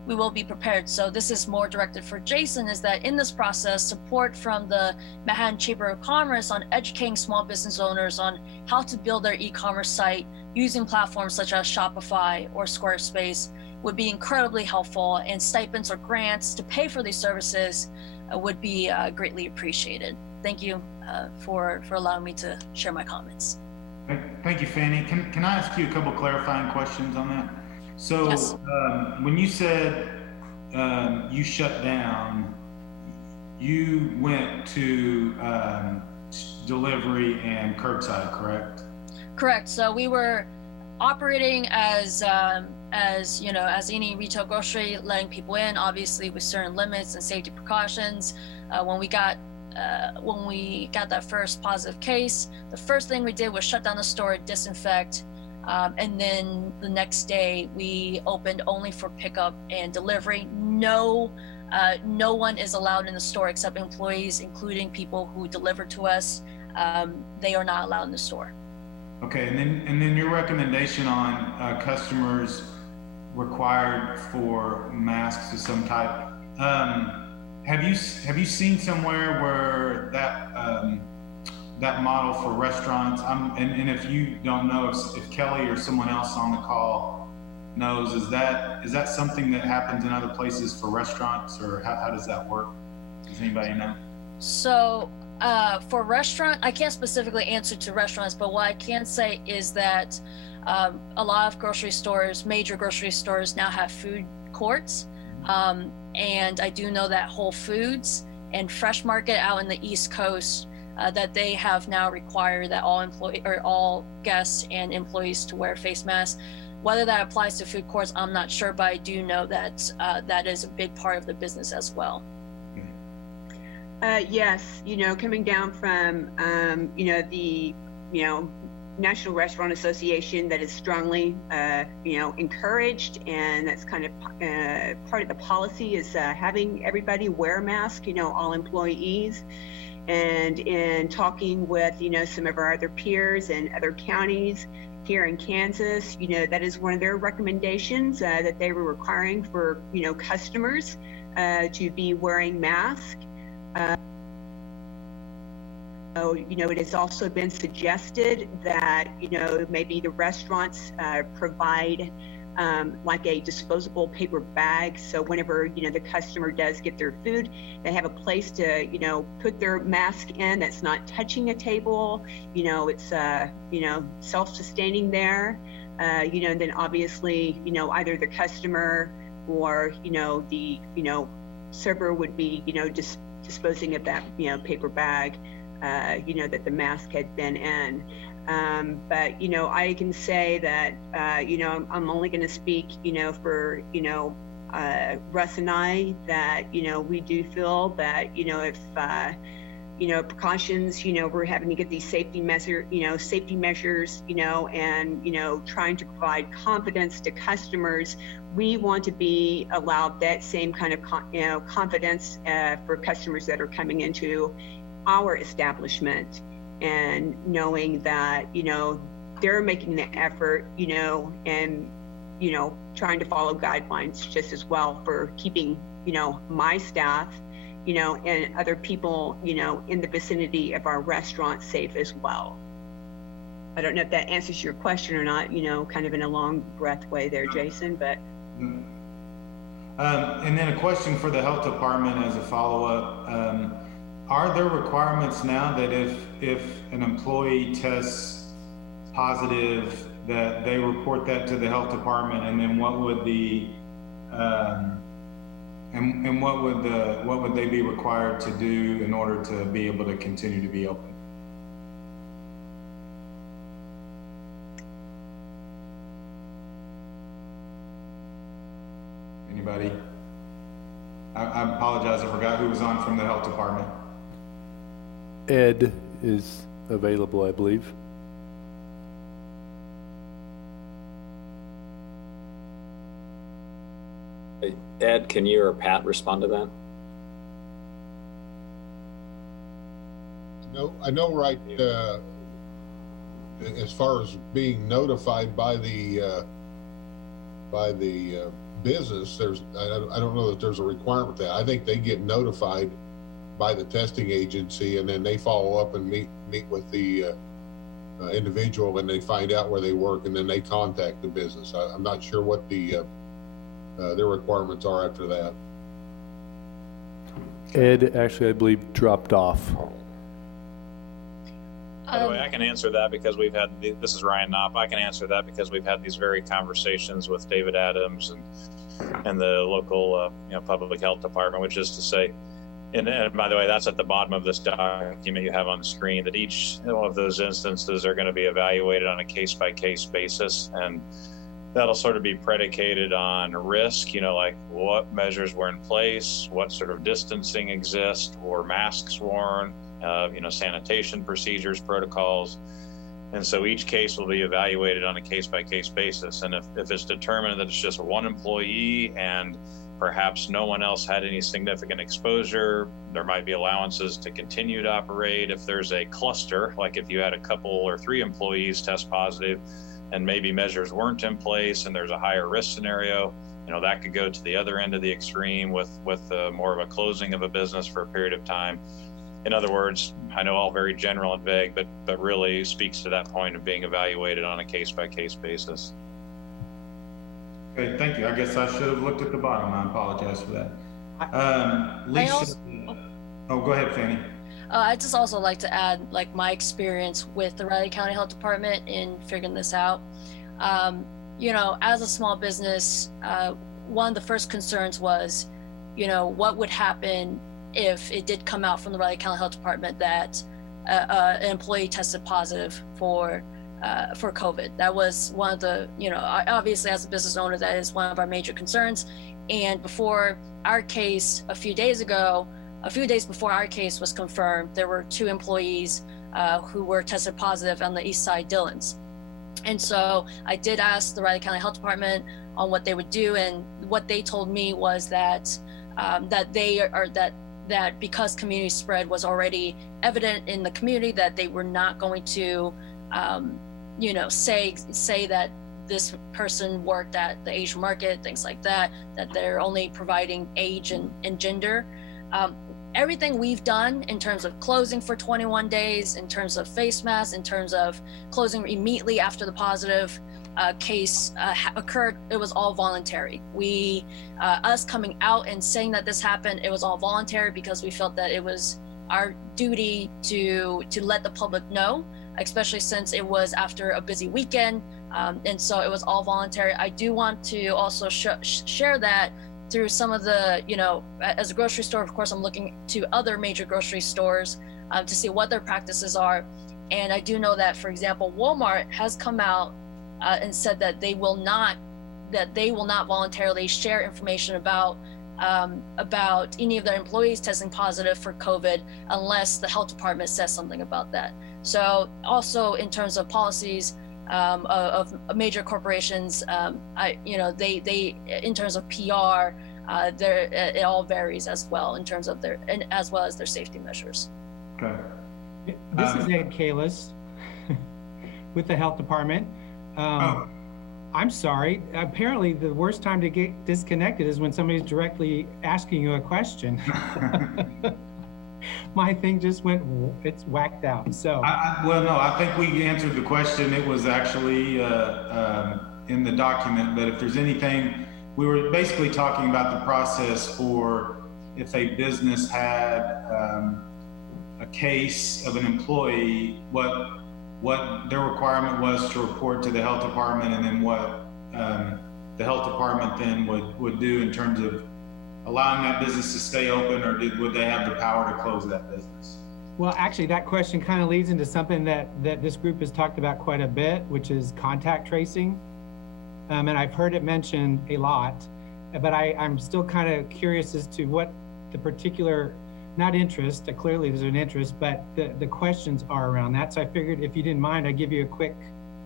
we will be prepared. So this is more directed for Jason, is that in this process, support from the Manhattan Chamber of Commerce on educating small business owners on how to build their e-commerce site using platforms such as Shopify or Squarespace would be incredibly helpful, and stipends or grants to pay for these services would be greatly appreciated. Thank you for allowing me to share my comments. Thank you, Fanny. Can I ask you a couple clarifying questions on that? So Yes. when you said you shut down, you went to delivery and curbside, correct? Correct. So we were operating as any retail grocery, letting people in, obviously with certain limits and safety precautions. When we got that first positive case, the first thing we did was shut down the store, disinfect, and then the next day we opened only for pickup and delivery. No one is allowed in the store except employees, including people who deliver to us. They are not allowed in the store. Okay, and then your recommendation on customers required for masks of some type. Have you seen somewhere where that model for restaurants? And if you don't know, if Kelly or someone else on the call knows, is that something that happens in other places for restaurants, or how does that work? Does anybody know? So for restaurant, I can't specifically answer to restaurants, but what I can say is that a lot of grocery stores, major grocery stores, now have food courts. And I do know that Whole Foods and Fresh Market out in the East Coast, that they have now required that all guests and employees to wear face masks. Whether that applies to food courts, I'm not sure, but I do know that that is a big part of the business as well. Yes, coming down from, the, National Restaurant Association, that is strongly, encouraged, and that's kind of part of the policy is having everybody wear a mask, all employees. And in talking with, some of our other peers and other counties here in Kansas, that is one of their recommendations that they were requiring for, customers to be wearing masks. It has also been suggested that, maybe the restaurants provide like a disposable paper bag. So whenever, the customer does get their food, they have a place to, put their mask in that's not touching a table. It's, self-sustaining there. And then obviously, either the customer or, the, server would be, disposing of that, paper bag. That the mask had been in. But, I can say that, I'm only going to speak, for, Russ and I, that, we do feel that, if, precautions, we're having to get these safety measures, and, trying to provide confidence to customers, we want to be allowed that same kind of, confidence for customers that are coming into our establishment, and knowing that, they're making the effort, and, trying to follow guidelines just as well for keeping, my staff, and other people, in the vicinity of our restaurant safe as well. I don't know if that answers your question or not, kind of in a long breath way there, Jason, but. And then a question for the health department as a follow-up. Are there requirements now that if an employee tests positive, that they report that to the health department, and then what would the what would they be required to do in order to be able to continue to be open? Anybody? I apologize, I forgot who was on from the health department. Ed is available, I believe. Ed, can you or Pat respond to that? I know right, as far as being notified by the business, I don't know that there's a requirement that. I think they get notified by the testing agency, and then they follow up and meet with the individual, and they find out where they work, and then they contact the business. I'm not sure what their requirements are after that. Ed actually, I believe, dropped off. By the way, I can answer that because we've had, this is Ryan Knopp. I can answer that because we've had these very conversations with David Adams and the local public health department, which is to say, and by the way, that's at the bottom of this document you have on the screen, that each one of those instances are going to be evaluated on a case-by-case basis. And that'll sort of be predicated on risk, like what measures were in place, what sort of distancing exists, or masks worn, sanitation procedures, protocols. And so each case will be evaluated on a case-by-case basis. And if it's determined that it's just one employee and perhaps no one else had any significant exposure, there might be allowances to continue to operate. If there's a cluster, like if you had a couple or 3 employees test positive and maybe measures weren't in place and there's a higher risk scenario, that could go to the other end of the extreme with more of a closing of a business for a period of time. In other words, I know all very general and vague, but really speaks to that point of being evaluated on a case-by-case basis. Okay, thank you. I guess I should have looked at the bottom. I apologize for that. Lisa, go ahead, Fanny. I'd just also like to add, my experience with the Riley County Health Department in figuring this out. As a small business, one of the first concerns was, what would happen if it did come out from the Riley County Health Department that an employee tested positive for COVID. That was one of the, obviously as a business owner, that is one of our major concerns. And before our case, a few days before our case was confirmed, there were 2 employees who were tested positive on the East Side Dillons. And so I did ask the Riley County Health Department on what they would do, and what they told me was that that because community spread was already evident in the community, that they were not going to, say that this person worked at the Asian market, things like that, that they're only providing age and gender. Everything we've done in terms of closing for 21 days, in terms of face masks, in terms of closing immediately after the positive case occurred, it was all voluntary. Us coming out and saying that this happened, it was all voluntary because we felt that it was our duty to let the public know, especially since it was after a busy weekend. And so it was all voluntary. I do want to also share that through some of the, as a grocery store, of course, I'm looking to other major grocery stores to see what their practices are. And I do know that, for example, Walmart has come out and said that they will not voluntarily share information about any of their employees testing positive for COVID unless the health department says something about that. So also in terms of policies of major corporations, they in terms of PR, it all varies as well in terms of as well as their safety measures. Okay. This is Ed Kalis with the health department. I'm sorry. Apparently, the worst time to get disconnected is when somebody's directly asking you a question. My thing just it's whacked out. So. I think we answered the question. It was actually in the document, but if there's anything, we were basically talking about the process for if a business had a case of an employee, what their requirement was to report to the health department, and then what the health department then would do in terms of allowing that business to stay open, or would they have the power to close that business? Well, actually, that question kind of leads into something that this group has talked about quite a bit, which is contact tracing. And I've heard it mentioned a lot, but I'm still kind of curious as to what the particular, not interest, clearly there's an interest, but the questions are around that. So I figured if you didn't mind, I'd give you a quick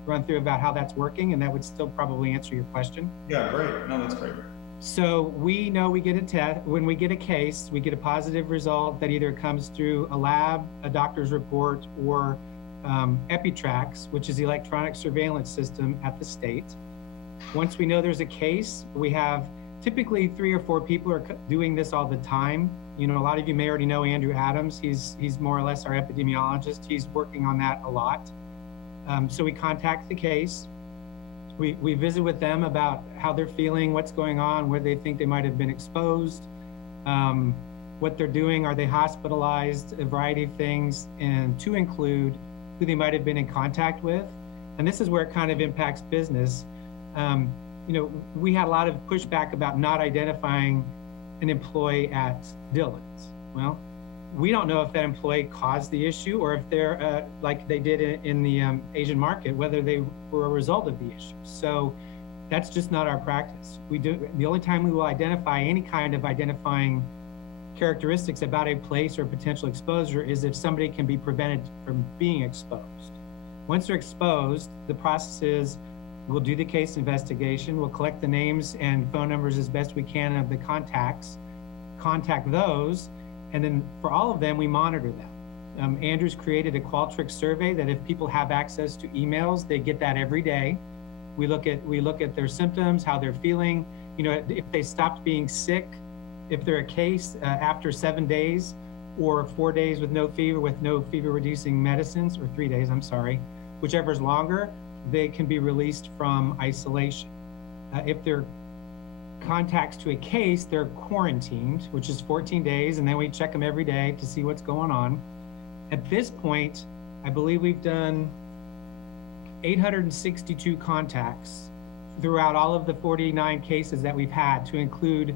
run through about how that's working, and that would still probably answer your question. Yeah, great. No, that's great. So we know we get a test, when we get a case, we get a positive result that either comes through a lab, a doctor's report, or EpiTrax, which is the electronic surveillance system at the state. Once we know there's a case, we have typically 3 or 4 people are doing this all the time. A lot of you may already know Andrew Adams. He's more or less our epidemiologist. He's working on that a lot. So we contact the case. We visit with them about how they're feeling, what's going on, where they think they might have been exposed, what they're doing, are they hospitalized, a variety of things, and to include who they might have been in contact with. And this is where it kind of impacts business. We had a lot of pushback about not identifying an employee at Dillon's. Well, we don't know if that employee caused the issue or if they're like they did in the Asian market, whether they were a result of the issue. So that's just not our practice. The only time we will identify any kind of identifying characteristics about a place or potential exposure is if somebody can be prevented from being exposed. Once they're exposed, the process is we'll do the case investigation, we'll collect the names and phone numbers as best we can of the contacts, contact those, and then for all of them, we monitor them. Andrew's created a Qualtrics survey that if people have access to emails, they get that every day. We look at their symptoms, how they're feeling, if they stopped being sick, if they're a case after 7 days or 4 days with no fever reducing medicines, or 3 days, I'm sorry, whichever is longer, they can be released from isolation. If they're contacts to a case, they're quarantined, which is 14 days, and then we check them every day to see what's going on. At this point, I believe we've done 862 contacts throughout all of the 49 cases that we've had, to include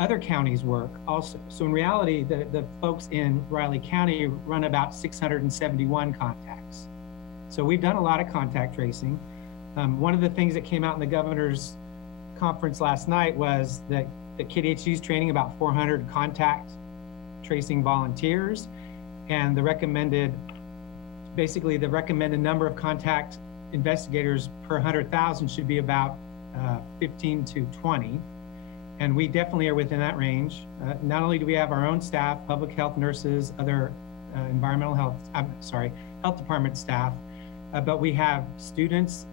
other counties' work also. So in reality, the folks in Riley County run about 671 contacts. So we've done a lot of contact tracing. One of the things that came out in the governor's conference last night was that the KDHE is training about 400 contact tracing volunteers, and the recommended number of contact investigators per 100,000 should be about 15 to 20. And we definitely are within that range. Not only do we have our own staff, public health nurses, other health department staff, but we have students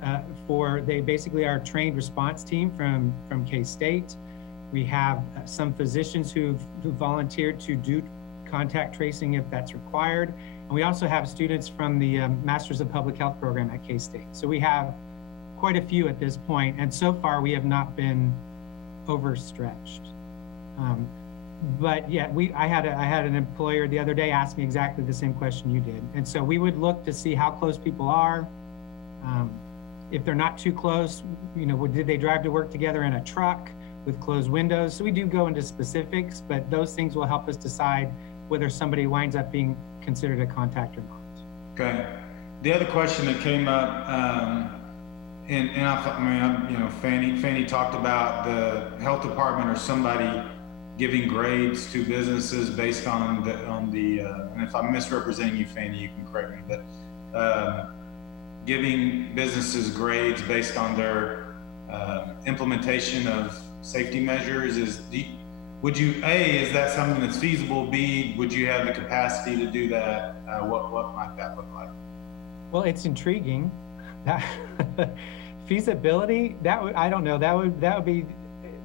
they basically are a trained response team from K-State. We have some physicians who volunteered to do contact tracing if that's required. And we also have students from the Masters of Public Health program at K-State. So we have quite a few at this point, and so far we have not been overstretched. But yeah, I had an employer the other day ask me exactly the same question you did. And so we would look to see how close people are. If they're not too close, did they drive to work together in a truck with closed windows? So we do go into specifics, but those things will help us decide whether somebody winds up being considered a contact or not. Okay. The other question that came up, and I thought, Fanny talked about the health department or somebody giving grades to businesses based on the and if I'm misrepresenting you, Fanny, you can correct me, but giving businesses grades based on their implementation of safety measures is is that something that's feasible? B, would you have the capacity to do that? What might that look like? Well, it's intriguing. That feasibility, I don't know. That would be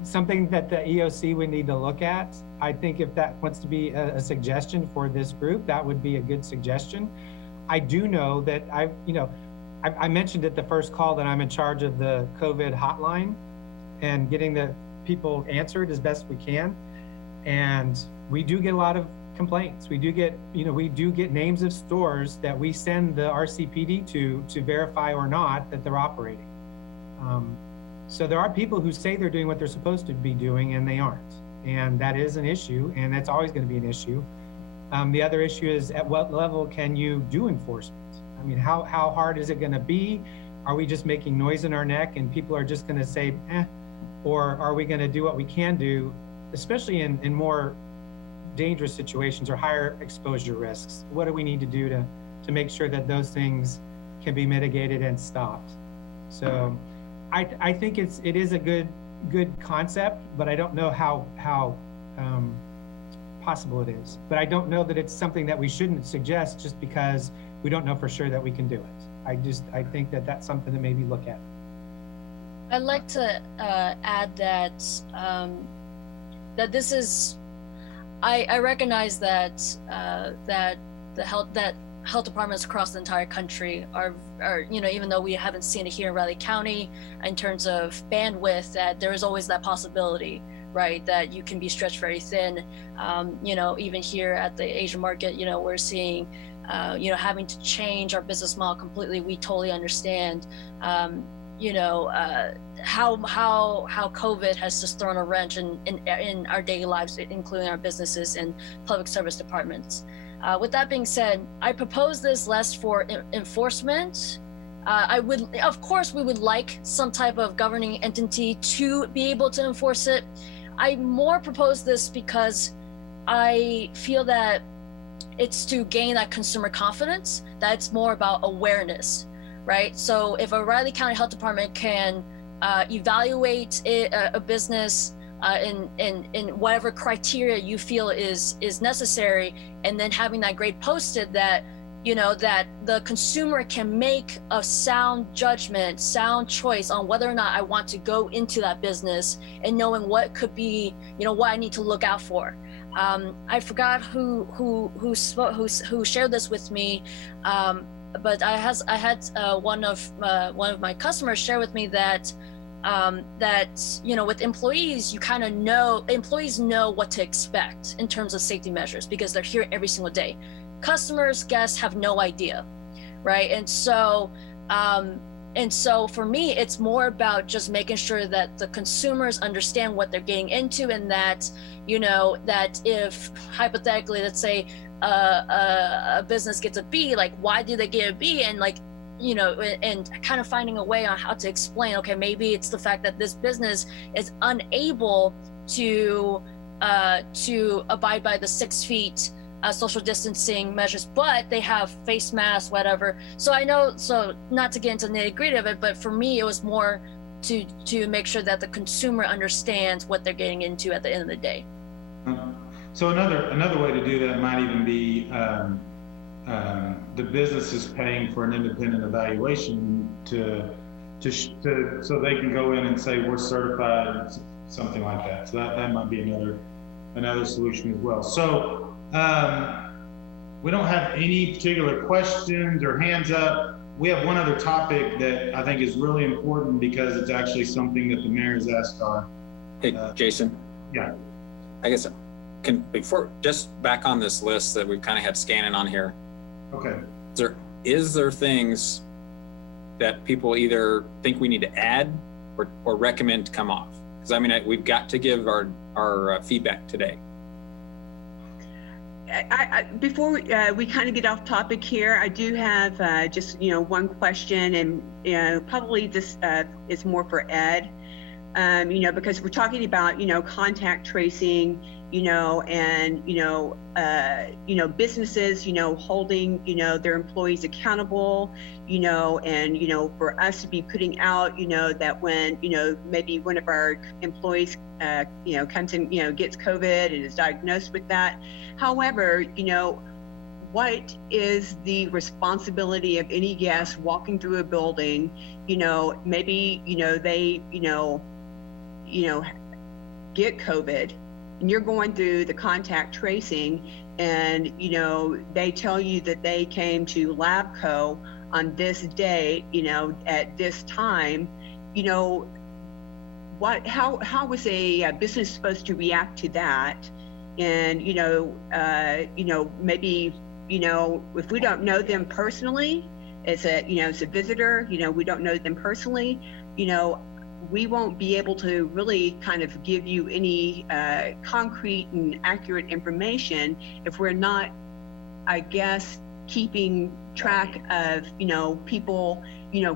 something that the EOC would need to look at. I think if that wants to be a suggestion for this group, that would be a good suggestion. I do know that I mentioned at the first call that I'm in charge of the COVID hotline and getting the people answered as best we can. And we do get a lot of complaints. We do get names of stores that we send the RCPD to verify or not that they're operating. So there are people who say they're doing what they're supposed to be doing and they aren't. And that is an issue, and that's always going to be an issue. The other issue is, at what level can you do enforcement? I mean, how hard is it going to be? Are we just making noise in our neck and people are just going to say, or are we going to do what we can do, especially in more dangerous situations or higher exposure risks? What do we need to do to make sure that those things can be mitigated and stopped? So I think it is a good concept, but I don't know how possible it is. But I don't know that it's something that we shouldn't suggest just because we don't know for sure that we can do it. I think that that's something to maybe look at. I'd like to add that that this is, I recognize that the health departments across the entire country are even though we haven't seen it here in Riley County in terms of bandwidth, that there is always that possibility, right, that you can be stretched very thin. Even here at the Asian market, we're seeing having to change our business model completely. We totally understand, how COVID has just thrown a wrench in our daily lives, including our businesses and public service departments. With that being said, I propose this less for enforcement. Of course, we would like some type of governing entity to be able to enforce it. I more propose this because I feel that it's to gain that consumer confidence, that it's more about awareness, right? So if a Riley County Health Department can evaluate a business in whatever criteria you feel is necessary, and then having that grade posted that, that the consumer can make a sound judgment, sound choice on whether or not I want to go into that business, and knowing what could be, what I need to look out for. I forgot who shared this with me, but I had one of my customers share with me that with employees, employees know what to expect in terms of safety measures because they're here every single day. Customers, guests have no idea, right? And so for me, it's more about just making sure that the consumers understand what they're getting into, and that, that if hypothetically, let's say a business gets a B, like why do they get a B? And and kind of finding a way on how to explain, okay, maybe it's the fact that this business is unable to abide by the 6 feet social distancing measures, but they have face masks, whatever. So not to get into the nitty gritty of it, but for me, it was more to make sure that the consumer understands what they're getting into at the end of the day. So another way to do that might even be the business is paying for an independent evaluation so they can go in and say we're certified, something like that. So that might be another solution as well. So we don't have any particular questions or hands up. We have one other topic that I think is really important because it's actually something that the mayor has asked our. Hey, Jason. Yeah. I guess before just back on this list that we've kind of had scanning on here. Okay. Is there things that people either think we need to add or recommend to come off? Because we've got to give our feedback today. Before we kind of get off topic here, I do have just one question, and probably this is more for Ed, because we're talking about contact tracing, and businesses holding their employees accountable, and for us to be putting out that when maybe one of our employees comes in gets COVID and is diagnosed with that. However, what is the responsibility of any guest walking through a building? Maybe they get COVID, and you're going through the contact tracing, and they tell you that they came to LabCo on this day, at this time. How was a business supposed to react to that? And maybe if we don't know them personally, as a visitor, we don't know them personally, we won't be able to really kind of give you any concrete and accurate information if we're not, I guess, keeping track of people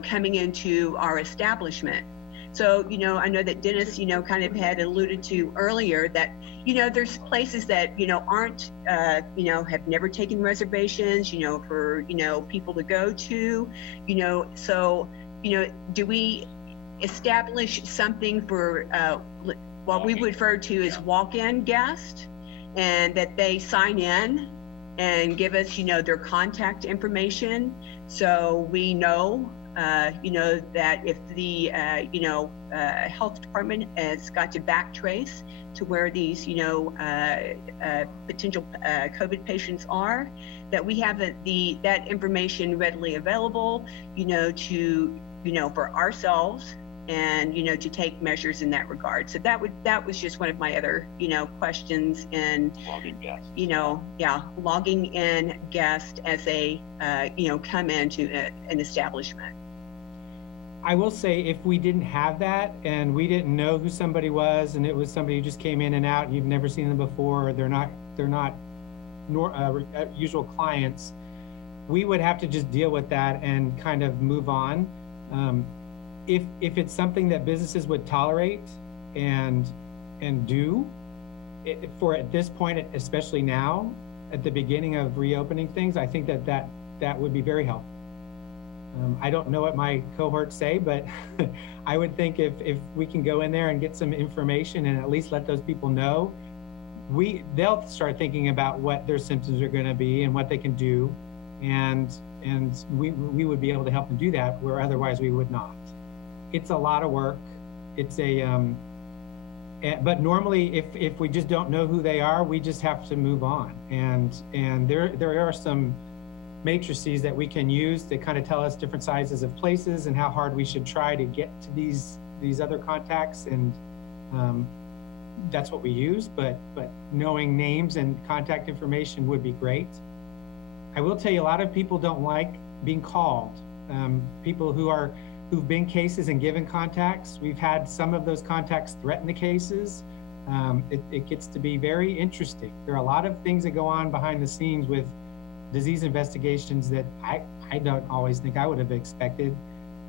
coming into our establishment. So I know that Dennis kind of had alluded to earlier that there's places that aren't have never taken reservations for people to go to, so do we establish something for what we refer to as walk-in guests, and that they sign in and give us their contact information, so we know that if the health department has got to backtrace to where these potential COVID patients are, that we have that information readily available to for ourselves and, to take measures in that regard. So that was just one of my other, questions, and, logging in guests as they, come into an establishment. I will say, if we didn't have that and we didn't know who somebody was, and it was somebody who just came in and out and you've never seen them before, or they're not usual clients, we would have to just deal with that and kind of move on. If it's something that businesses would tolerate and do, for at this point, especially now, at the beginning of reopening things, I think that would be very helpful. I don't know what my cohorts say, but I would think if we can go in there and get some information and at least let those people know, they'll start thinking about what their symptoms are going to be and what they can do, and we would be able to help them do that, where otherwise we would not. It's a lot of work. It's but normally if we just don't know who they are, we just have to move on. And there are some matrices that we can use that kind of tell us different sizes of places and how hard we should try to get to these other contacts, and that's what we use, but knowing names and contact information would be great. I will tell you, a lot of people don't like being called. People who've been cases and given contacts, we've had some of those contacts threaten the cases. It gets to be very interesting. There are a lot of things that go on behind the scenes with disease investigations that I don't always think I would have expected.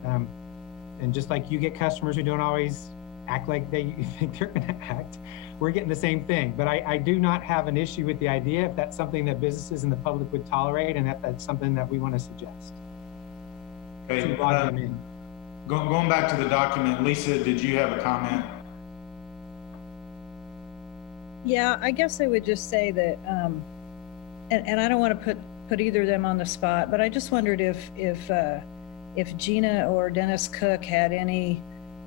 And just like you get customers who don't always act like they think they're gonna act, we're getting the same thing. But I do not have an issue with the idea if that's something that businesses and the public would tolerate, and if that's something that we want to suggest. Okay, going back to the document, Lisa, did you have a comment? Yeah, I guess I would just say that, and I don't want to put either of them on the spot, but I just wondered if Gina or Dennis Cook had any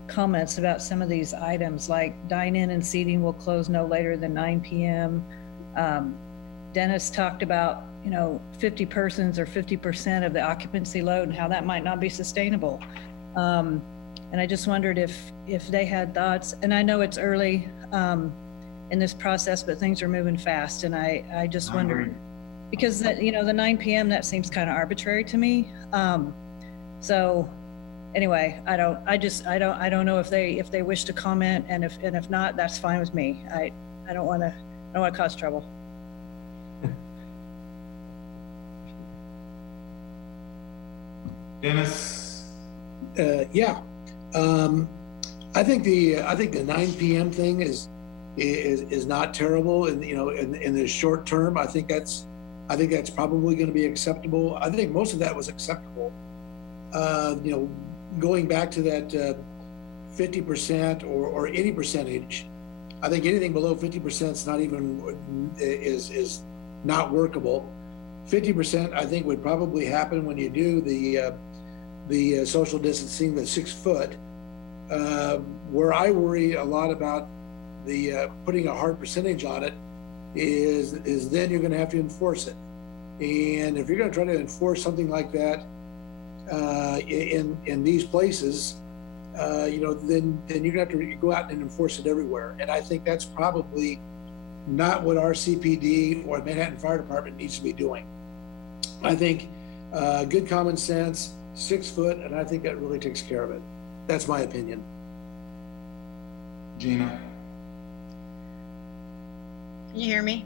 comments about some of these items, like dine-in and seating will close no later than 9 p.m. Dennis talked about 50 persons or 50% of the occupancy load and how that might not be sustainable. And I just wondered if they had thoughts. And I know it's early in this process, but things are moving fast. And I just wondered, because the 9 p.m. that seems kind of arbitrary to me. So anyway, I don't know if they wish to comment, and if not, that's fine with me. I don't want to cause trouble. Dennis? Yeah. I think the 9 p.m. thing is not terrible, and in the short term, I think that's probably going to be acceptable. I think most of that was acceptable. Going back to that 50% or any percentage, I think anything below 50% is not workable. 50%, I think, would probably happen when you do the social distancing, the 6 foot. Where I worry a lot about the putting a hard percentage on it is then you're going to have to enforce it. And if you're going to try to enforce something like that in these places, then you're going to have to go out and enforce it everywhere. And I think that's probably not what our CPD or Manhattan Fire Department needs to be doing. I think good common sense, 6 foot, and I think that really takes care of it. That's my opinion. Gina? Can you hear me?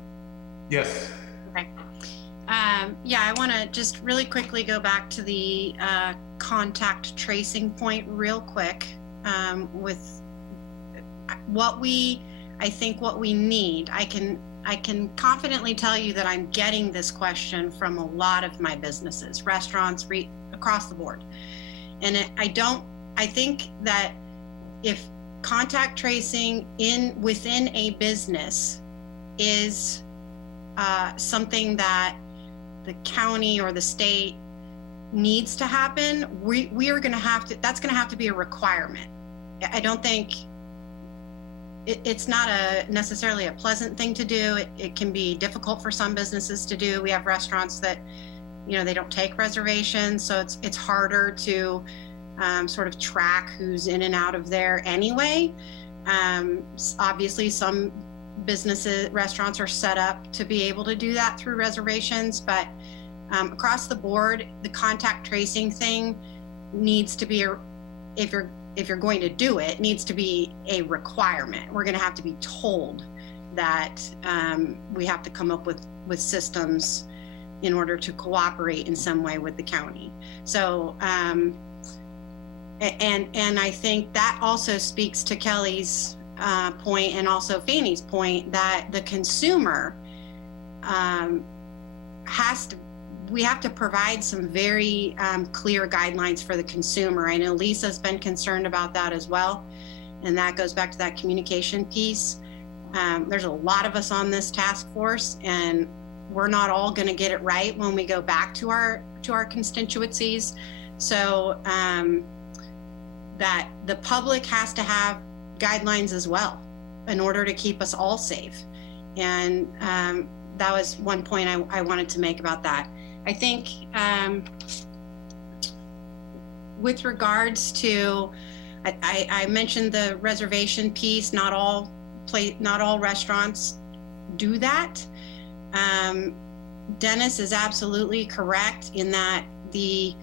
Yes. Okay. Yeah, I want to just really quickly go back to the contact tracing point real quick with what I think what we need. I can confidently tell you that I'm getting this question from a lot of my businesses, restaurants, across the board. And I think that if contact tracing within a business is something that the county or the state needs to happen, we are going to have to, that's going to have to be a requirement. I don't think it's not necessarily a pleasant thing to do. It can be difficult for some businesses to do. We have restaurants that, they don't take reservations, so it's harder to sort of track who's in and out of there anyway. Obviously, some businesses, restaurants are set up to be able to do that through reservations, but across the board, the contact tracing thing needs to be, if you're going to do it, needs to be a requirement. We're going to have to be told that we have to come up with systems in order to cooperate in some way with the county. So, and I think that also speaks to Kelly's point and also Fanny's point that the consumer we have to provide some very clear guidelines for the consumer. I know Lisa's been concerned about that as well. And that goes back to that communication piece. There's a lot of us on this task force, and we're not all going to get it right when we go back to our constituencies. So that the public has to have guidelines as well in order to keep us all safe. And that was one point I wanted to make about that. I think with regards to, I mentioned the reservation piece. Not all restaurants do that. Dennis is absolutely correct in that the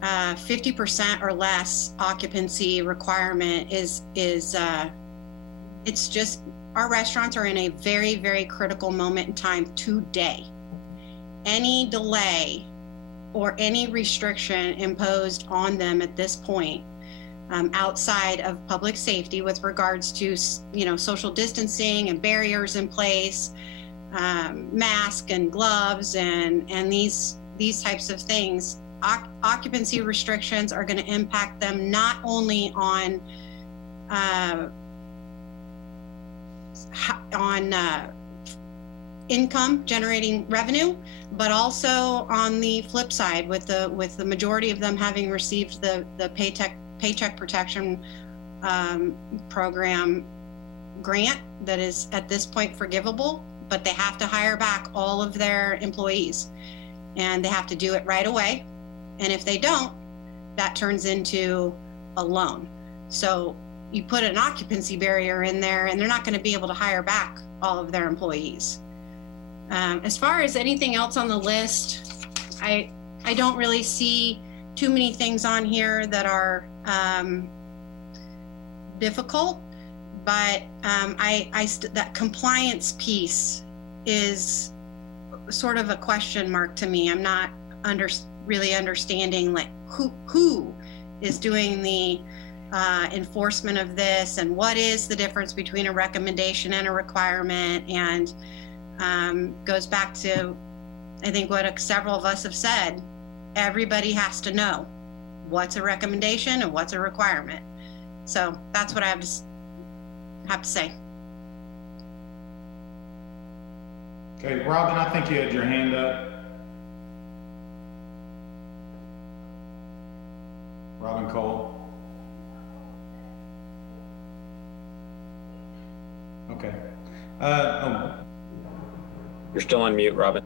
50% or less occupancy requirement is it's just, our restaurants are in a very, very critical moment in time today. Any delay or any restriction imposed on them at this point, outside of public safety with regards to, social distancing and barriers in place, mask and gloves and these types of things, occupancy restrictions are going to impact them not only on income generating revenue, but also on the flip side with the majority of them having received the paycheck protection program grant that is at this point forgivable, but they have to hire back all of their employees and they have to do it right away. And if they don't, that turns into a loan. So you put an occupancy barrier in there and they're not going to be able to hire back all of their employees. As far as anything else on the list, I don't really see too many things on here that are difficult, but that compliance piece is sort of a question mark to me. I'm not really understanding like who is doing the enforcement of this and what is the difference between a recommendation and a requirement, and goes back to, I think, what several of us have said. Everybody has to know what's a recommendation and what's a requirement. So that's what I have to say. Okay, Robin, I think you had your hand up. Robin Cole. Okay. You're still on mute, Robin.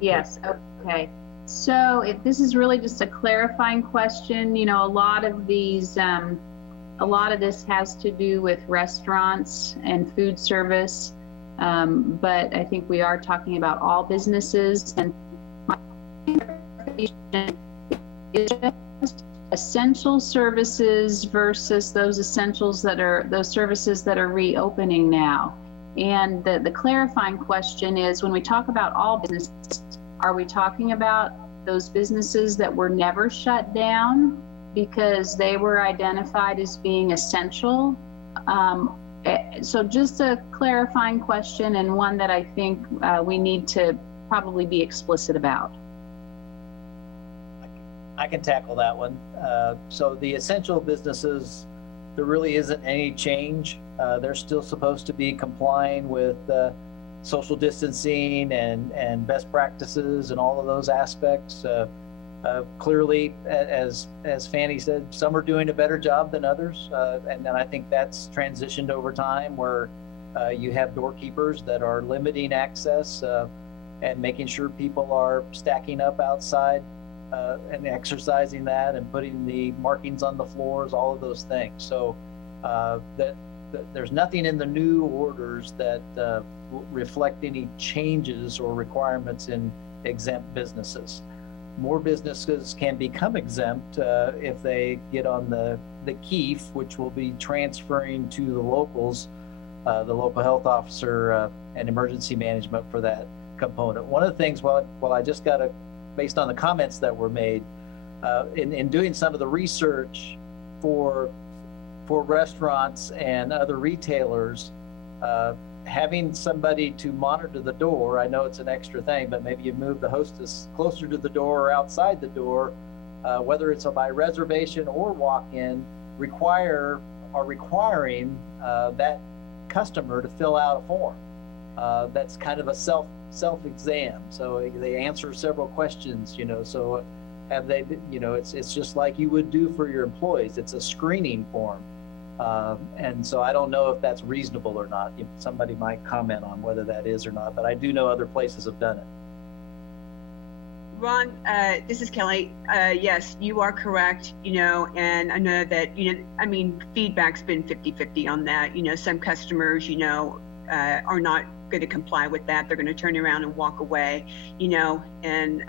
Yes, okay. So if this is really just a clarifying question, a lot of these, a lot of this has to do with restaurants and food service, but I think we are talking about all businesses, and my is just essential services versus those services that are reopening now. And the clarifying question is, when we talk about all businesses, are we talking about those businesses that were never shut down because they were identified as being essential? So just a clarifying question, and one that I think we need to probably be explicit about. I can tackle that one. So the essential businesses, there really isn't any change. They're still supposed to be complying with social distancing and best practices and all of those aspects. Clearly, as Fanny said, some are doing a better job than others. And then I think that's transitioned over time, where you have doorkeepers that are limiting access and making sure people are stacking up outside and exercising that and putting the markings on the floors, all of those things. So that there's nothing in the new orders that reflect any changes or requirements in exempt businesses. More businesses can become exempt if they get on the KEEF, which will be transferring to the locals, the local health officer and emergency management for that component. One of the things, well, I just got to, based on the comments that were made, in doing some of the research for restaurants and other retailers, having somebody to monitor the door, I know it's an extra thing, but maybe you move the hostess closer to the door or outside the door, whether it's by reservation or walk-in, requiring that customer to fill out a form. That's kind of a self-exam. So they answer several questions, so have they, it's just like you would do for your employees. It's a screening form. And so I don't know if that's reasonable or not. Somebody might comment on whether that is or not, but I do know other places have done it. Ron, this is Kelly. Yes, you are correct, and I know that, feedback's been 50-50 on that. Some customers, are not going to comply with that. They're going to turn around and walk away, and,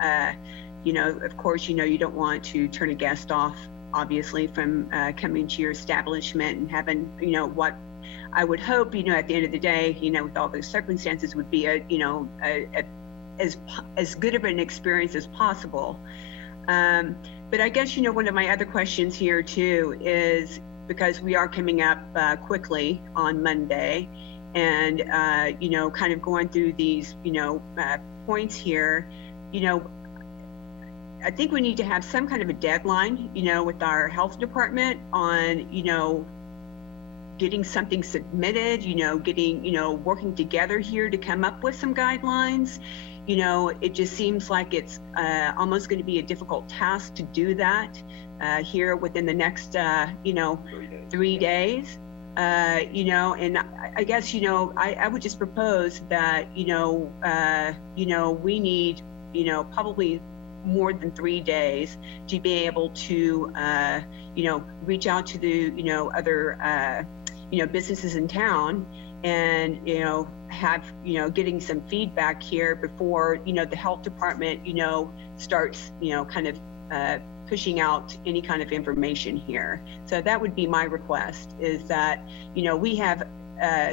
of course, you don't want to turn a guest off, obviously, from coming to your establishment and having, what I would hope, at the end of the day, with all those circumstances would be as good of an experience as possible. But I guess, one of my other questions here too is, because we are coming up quickly on Monday and, kind of going through these, points here, I think we need to have some kind of a deadline, with our health department on, getting something submitted, working together here to come up with some guidelines. It just seems like it's almost going to be a difficult task to do that here within the next, 3 days. And I guess, I would just propose that, we need, probably more than 3 days to be able to, reach out to the, other, businesses in town and, have, getting some feedback here before, the health department, starts, kind of pushing out any kind of information here. So that would be my request, is that, we have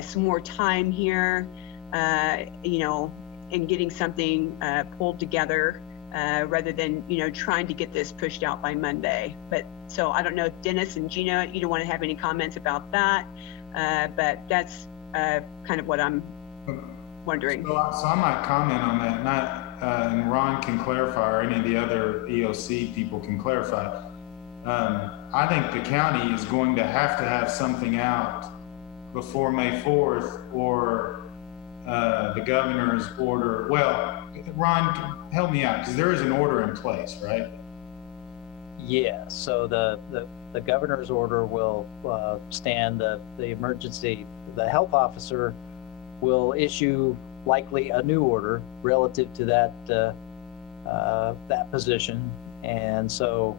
some more time here, in getting something pulled together rather than, trying to get this pushed out by Monday. But so I don't know if Dennis and Gina, you don't want to have any comments about that, but that's kind of what I'm wondering. So I might comment on that, and Ron can clarify, or any of the other EOC people can clarify. I think the county is going to have something out before May 4th, or the governor's order. Well, Ron, help me out, because there is an order in place, right? Yeah, so the governor's order will stand. The emergency, the health officer will issue likely a new order relative to that position, and so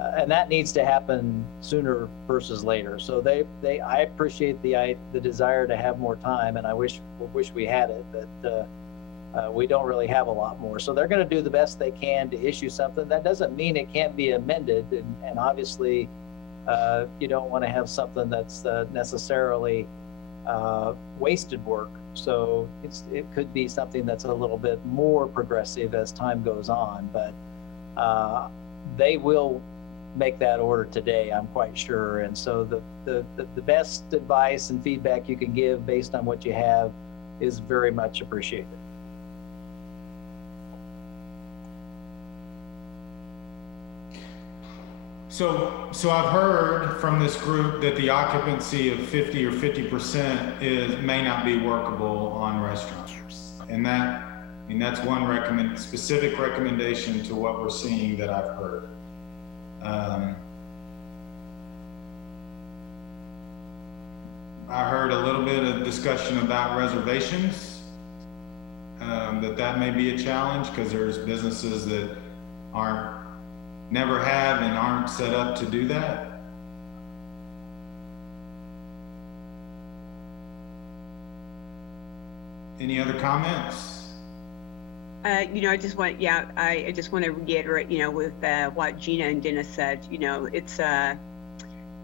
and that needs to happen sooner versus later. So I appreciate the desire to have more time, and I wish we had it, but we don't really have a lot more. So they're going to do the best they can to issue something. That doesn't mean it can't be amended, and obviously you don't want to have something that's necessarily wasted work. So it could be something that's a little bit more progressive as time goes on, but they will make that order today, I'm quite sure. And so the best advice and feedback you can give based on what you have is very much appreciated. So I've heard from this group that the occupancy of 50 or 50% may not be workable on restaurants, and that's one specific recommendation to what we're seeing that I've heard. I heard a little bit of discussion about reservations, that may be a challenge because there's businesses that aren't never have and aren't set up to do that? Any other comments? I just want, I just want to reiterate, with what Gina and Dennis said, it's, the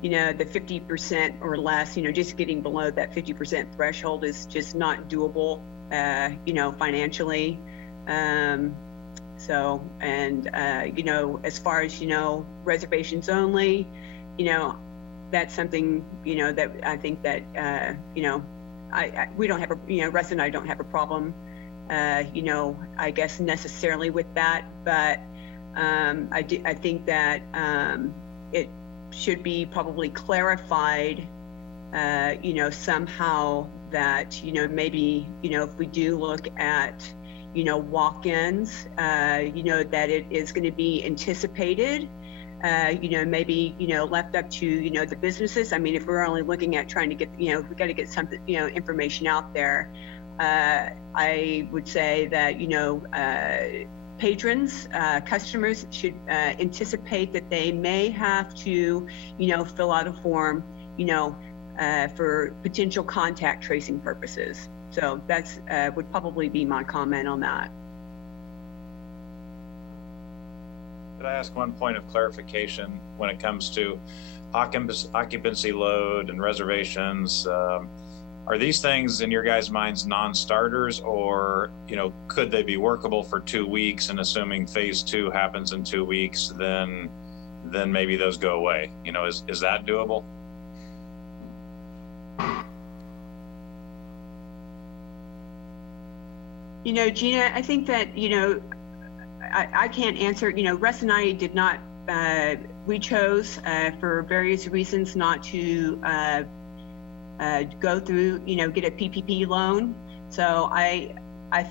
50% or less, just getting below that 50% threshold is just not doable, financially. So, and, as far as, reservations only, that's something, that I think that, we don't have a, Russ and I don't have a problem, I guess necessarily with that, but I think that it should be probably clarified, somehow that, maybe, if we do look at, walk-ins, that it is going to be anticipated, maybe, left up to, the businesses. I mean, if we're only looking at trying to get, we got to get something, information out there. I would say that, patrons, customers should anticipate that they may have to, fill out a form, for potential contact tracing purposes. So that's would probably be my comment on that. Could I ask one point of clarification when it comes to occupancy load and reservations? Are these things in your guys' minds non-starters, or could they be workable for 2 weeks, and assuming phase 2 happens in 2 weeks, then maybe those go away? Is that doable? Gina, I think that I can't answer. Russ and I did not. We chose for various reasons not to go through, get a PPP loan. So I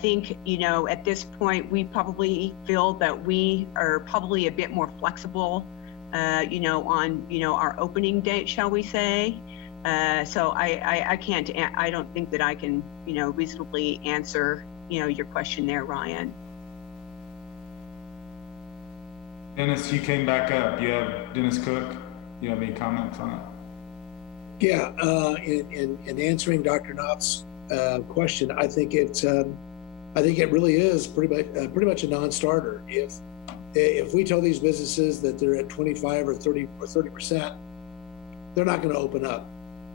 think, at this point, we probably feel that we are probably a bit more flexible, on, our opening date, shall we say. So I can't, I don't think that I can, reasonably answer, your question there, Ryan. Dennis, you came back up. Dennis Cook, you have any comments on it? Yeah, in answering Dr. Knott's question, I think it really is pretty much a non-starter. If we tell these businesses that they're at 25 or 30%, they're not going to open up.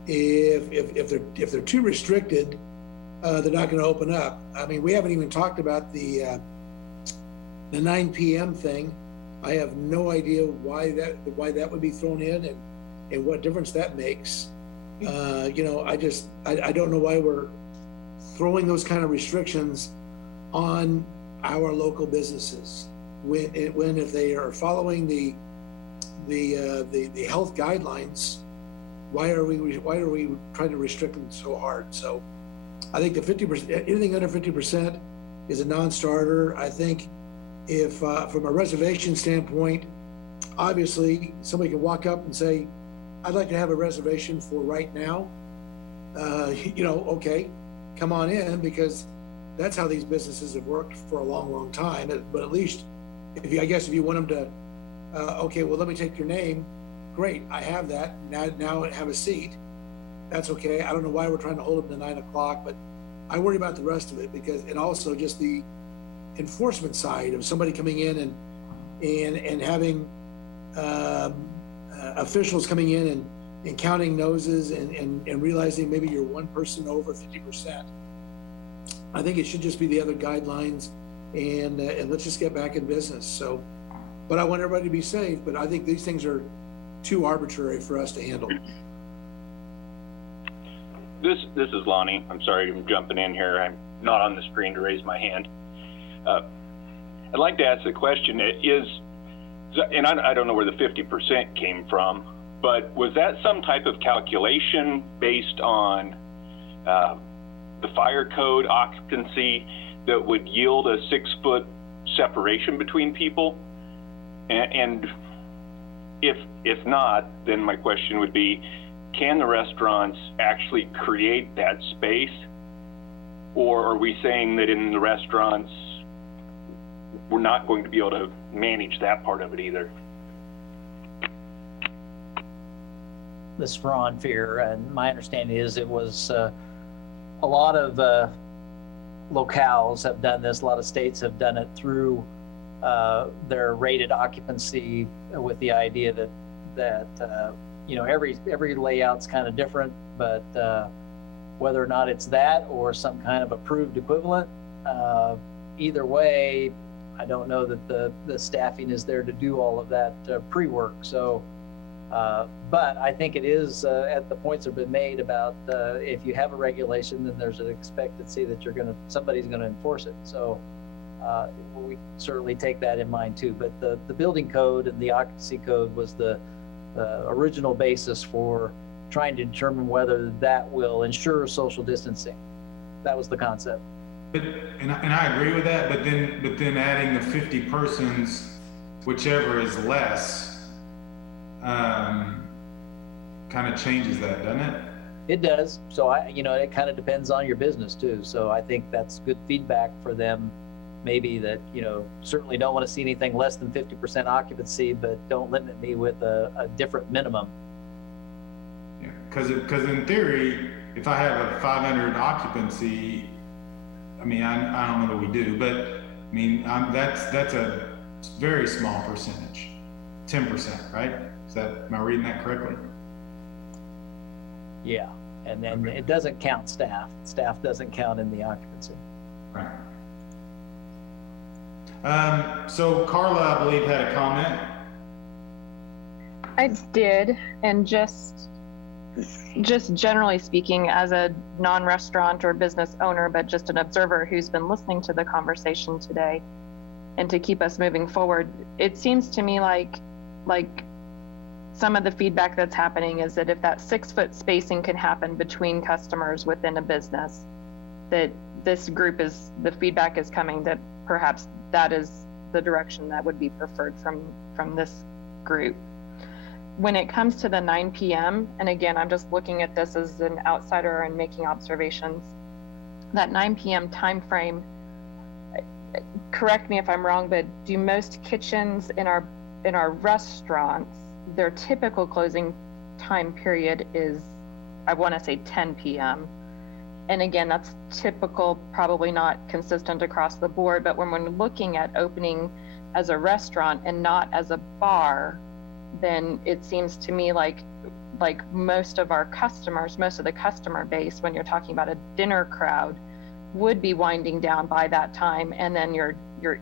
If they're too restricted, they're not going to open up. I mean, we haven't even talked about the 9 p.m. thing. I have no idea why that would be thrown in and what difference that makes. I don't know why we're throwing those kind of restrictions on our local businesses when if they are following the health guidelines, why are we trying to restrict them so hard? So I think the 50%, anything under 50% is a non-starter. I think if from a reservation standpoint, obviously somebody can walk up and say, I'd like to have a reservation for right now. Okay, come on in, because that's how these businesses have worked for a long, long time. But at least if you want them to, okay, well, let me take your name. Great, I have that. Now I have a seat. That's okay. I don't know why we're trying to hold them to 9 o'clock, but I worry about the rest of it and also just the enforcement side of somebody coming in and having officials coming in and counting noses and realizing maybe you're one person over 50%. I think it should just be the other guidelines and let's just get back in business. So, but I want everybody to be safe, but I think these things are too arbitrary for us to handle. This is Lonnie. I'm sorry I'm jumping in here. I'm not on the screen to raise my hand. I'd like to ask the question, and I don't know where the 50% came from, but was that some type of calculation based on the fire code occupancy that would yield a 6-foot separation between people? And if not, then my question would be, can the restaurants actually create that space? Or are we saying that in the restaurants, we're not going to be able to manage that part of it either? the straw and fear. And my understanding is it was a lot of locales have done this. A lot of states have done it through their rated occupancy, with the idea that you know, every layout's kind of different, but whether or not it's that or some kind of approved equivalent, either way, I don't know that the staffing is there to do all of that pre-work. So, but I think it is at the points that have been made about if you have a regulation, then there's an expectancy that somebody's gonna enforce it. So we certainly take that in mind too. But the building code and the occupancy code was the original basis for trying to determine whether that will ensure social distancing. That was the concept. But, and I agree with that, but then adding the 50 persons, whichever is less, kind of changes that, doesn't it? It does. So it kind of depends on your business too. So I think that's good feedback for them. Maybe that, certainly don't want to see anything less than 50% occupancy, but don't limit me with a different minimum. Yeah, because in theory, if I have a 500 occupancy, I mean, I don't know that we do, but I mean, that's a very small percentage, 10%, right? Am I reading that correctly? Yeah, and then it doesn't count staff. Staff doesn't count in the occupancy. Right. So Carla, I believe, had a comment. I did, and just generally speaking, as a non-restaurant or business owner, but just an observer who's been listening to the conversation today, and to keep us moving forward, it seems to me like some of the feedback that's happening is that if that 6-foot spacing can happen between customers within a business, that this group the feedback is coming that perhaps that is the direction that would be preferred from this group. When it comes to the 9 p.m., and again, I'm just looking at this as an outsider and making observations, that 9 p.m. time frame, correct me if I'm wrong, but do most kitchens in our restaurants, their typical closing time period is, I want to say 10 p.m. And again, that's typical, probably not consistent across the board, but when we're looking at opening as a restaurant and not as a bar, then it seems to me like most of our customers, most of the customer base, when you're talking about a dinner crowd, would be winding down by that time. And then your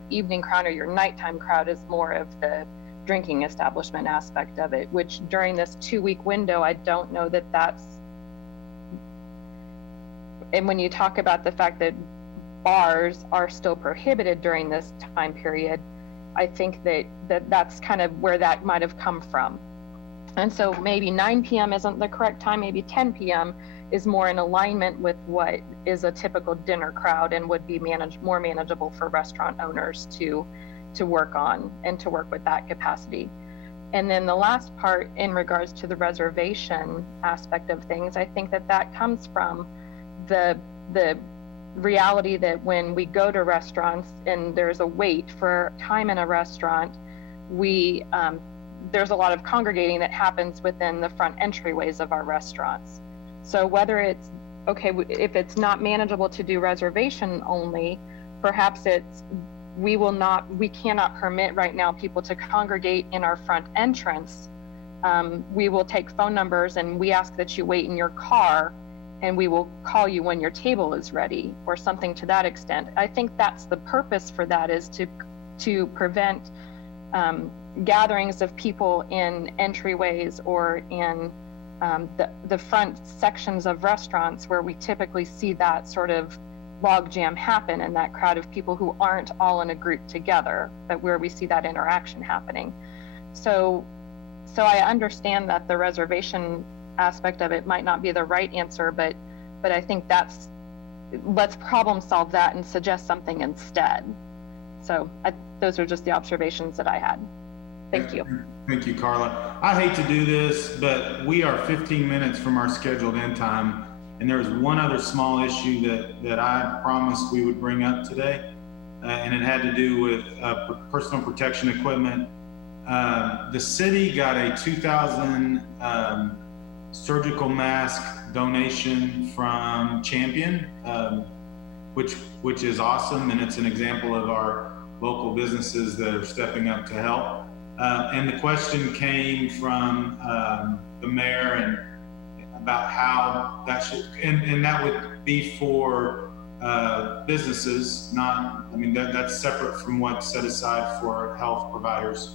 evening crowd or your nighttime crowd is more of the drinking establishment aspect of it, which during this 2-week window, I don't know that that's, and when you talk about the fact that bars are still prohibited during this time period, I think that's kind of where that might have come from. And so maybe 9 p.m. isn't the correct time, maybe 10 p.m. is more in alignment with what is a typical dinner crowd and would be more manageable for restaurant owners to work on and to work with that capacity. And then the last part in regards to the reservation aspect of things, I think that comes from the reality that when we go to restaurants and there's a wait for time in a restaurant, there's a lot of congregating that happens within the front entryways of our restaurants. So whether it's, okay, if it's not manageable to do reservation only, perhaps we cannot permit right now people to congregate in our front entrance. We will take phone numbers and we ask that you wait in your car and we will call you when your table is ready, or something to that extent. I think that's the purpose for that, is to prevent gatherings of people in entryways or in the front sections of restaurants where we typically see that sort of log jam happen, and that crowd of people who aren't all in a group together, but where we see that interaction happening. So I understand that the reservation aspect of it might not be the right answer, but I think let's problem solve that and suggest something instead. So those are just the observations that I had. Thank you. Thank you, Carla. I hate to do this, but we are 15 minutes from our scheduled end time. And there's one other small issue that I promised we would bring up today. And it had to do with personal protection equipment. The city got a 2000 surgical mask donation from Champion, which is awesome, and it's an example of our local businesses that are stepping up to help. And the question came from the mayor and about how that should, and that would be for businesses, not, I mean, that's separate from what's set aside for health providers.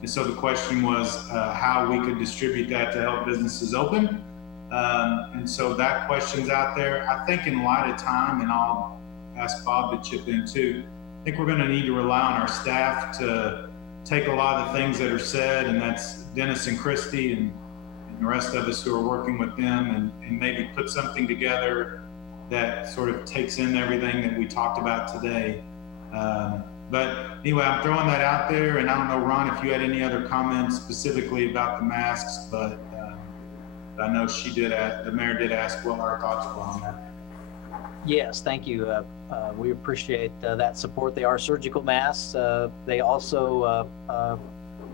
And so the question was how we could distribute that to help businesses open. And so that question's out there. I think in light of time, and I'll ask Bob to chip in too, I think we're gonna need to rely on our staff to take a lot of the things that are said, and that's Dennis and Christy and the rest of us who are working with them, and maybe put something together that sort of takes in everything that we talked about today. But anyway, I'm throwing that out there, and I don't know, Ron, if you had any other comments specifically about the masks, but I know the mayor did ask what our thoughts were on that. Yes, thank you. We appreciate that support. They are surgical masks. They also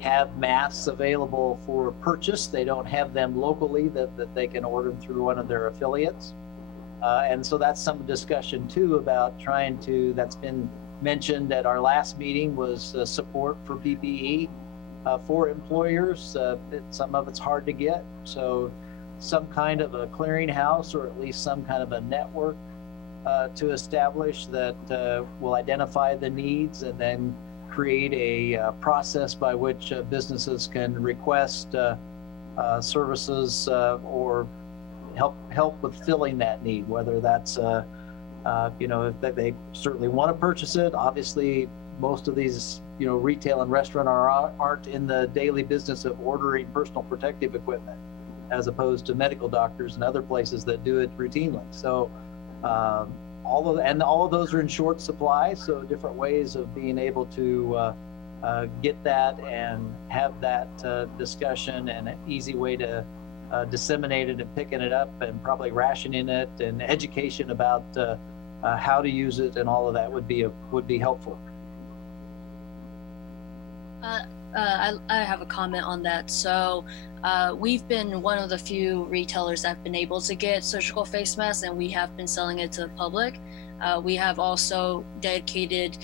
have masks available for purchase. They don't have them locally that they can order through one of their affiliates. And so that's some discussion too about trying to, that's been mentioned at our last meeting, was support for PPE for employers. Some of it's hard to get. So some kind of a clearinghouse, or at least some kind of a network to establish that will identify the needs and then create a process by which businesses can request services or help with filling that need, whether that's if they certainly want to purchase it. Obviously, most of these retail and restaurant aren't in the daily business of ordering personal protective equipment, as opposed to medical doctors and other places that do it routinely. So all of those are in short supply, so different ways of being able to get that and have that discussion, and an easy way to disseminate it and picking it up, and probably rationing it, and education about how to use it, and all of that would be helpful. I have a comment on that. So we've been one of the few retailers that have been able to get surgical face masks, and we have been selling it to the public. We have also dedicated,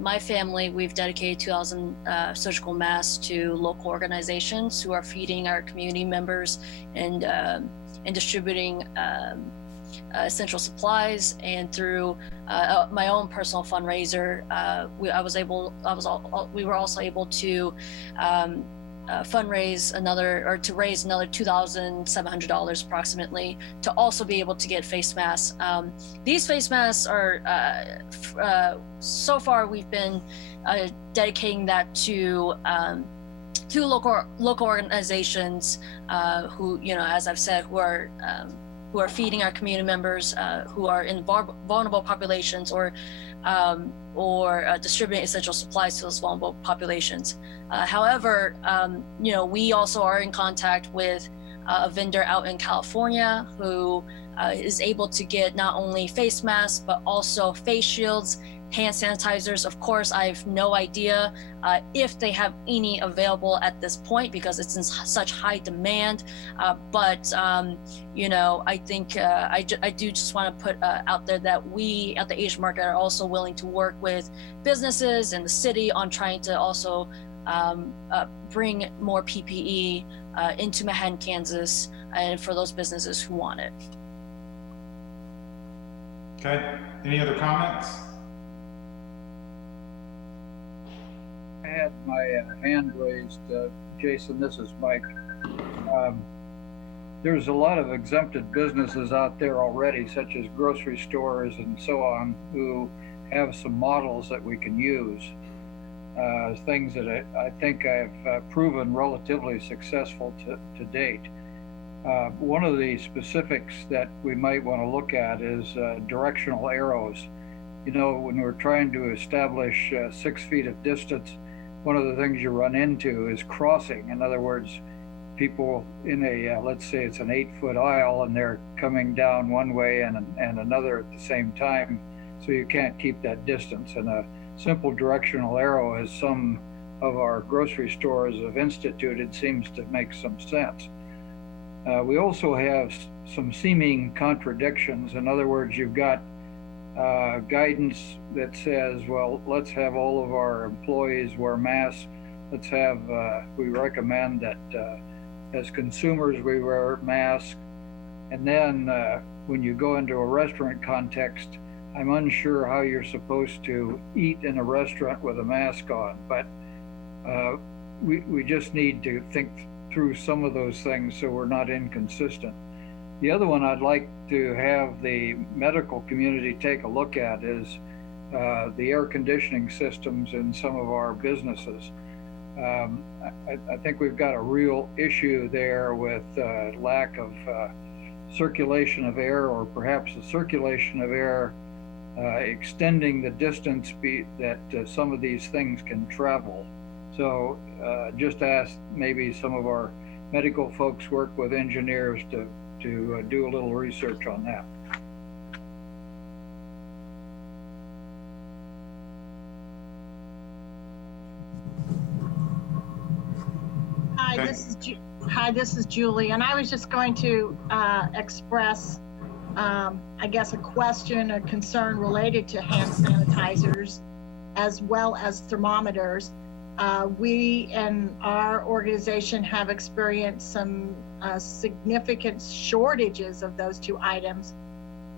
my family, we've dedicated 2,000 surgical masks to local organizations who are feeding our community members and distributing essential supplies. And through my own personal fundraiser, we were also able to raise another $2,700 approximately to also be able to get face masks. These face masks are so far we've been dedicating that to local organizations who, as I've said, who are feeding our community members who are in vulnerable populations, or distributing essential supplies to those vulnerable populations. However, we also are in contact with a vendor out in California who is able to get not only face masks, but also face shields, hand sanitizers. Of course, I have no idea if they have any available at this point, because it's in such high demand. But I think I do just want to put out there that we at the Asian market are also willing to work with businesses in the city on trying to also bring more PPE into Manhattan, Kansas, and for those businesses who want it. Okay, any other comments? I had my hand raised. Jason, this is Mike. There's a lot of exempted businesses out there already, such as grocery stores and so on, who have some models that we can use. Things that I think I've proven relatively successful to date. One of the specifics that we might want to look at is directional arrows. When we're trying to establish 6 feet of distance, one of the things you run into is crossing. In other words, people in a, let's say it's an 8-foot aisle, and they're coming down one way and another at the same time, so you can't keep that distance. And a simple directional arrow, as some of our grocery stores have instituted, seems to make some sense. We also have some seeming contradictions. In other words, you've got guidance that says, well, let's have all of our employees wear masks. Let's have, we recommend that as consumers, we wear masks. And then when you go into a restaurant context, I'm unsure how you're supposed to eat in a restaurant with a mask on, but we just need to think through some of those things so we're not inconsistent. The other one I'd like to have the medical community take a look at is the air conditioning systems in some of our businesses. I think we've got a real issue there with lack of circulation of air, or perhaps the circulation of air extending the distance that some of these things can travel. So just ask maybe some of our medical folks work with engineers to do a little research on that. Hi, this is Julie, and I was just going to express, I guess, a question, a concern related to hand sanitizers as well as thermometers. We in our organization have experienced some significant shortages of those two items,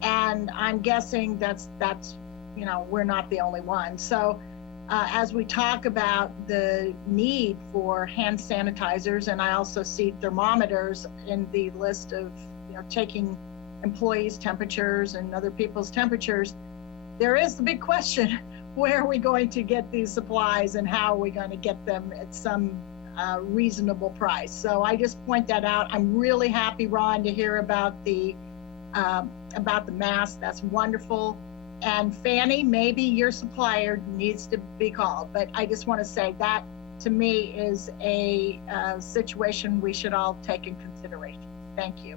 and I'm guessing that's we're not the only one. So as we talk about the need for hand sanitizers, and I also see thermometers in the list of taking employees' temperatures and other people's temperatures, there is the big question: where are we going to get these supplies, and how are we going to get them at some reasonable price? So I just point that out. I'm really happy, Ron, to hear about the mask. That's wonderful. And Fanny, maybe your supplier needs to be called, but I just want to say that to me is a situation we should all take in consideration. Thank you.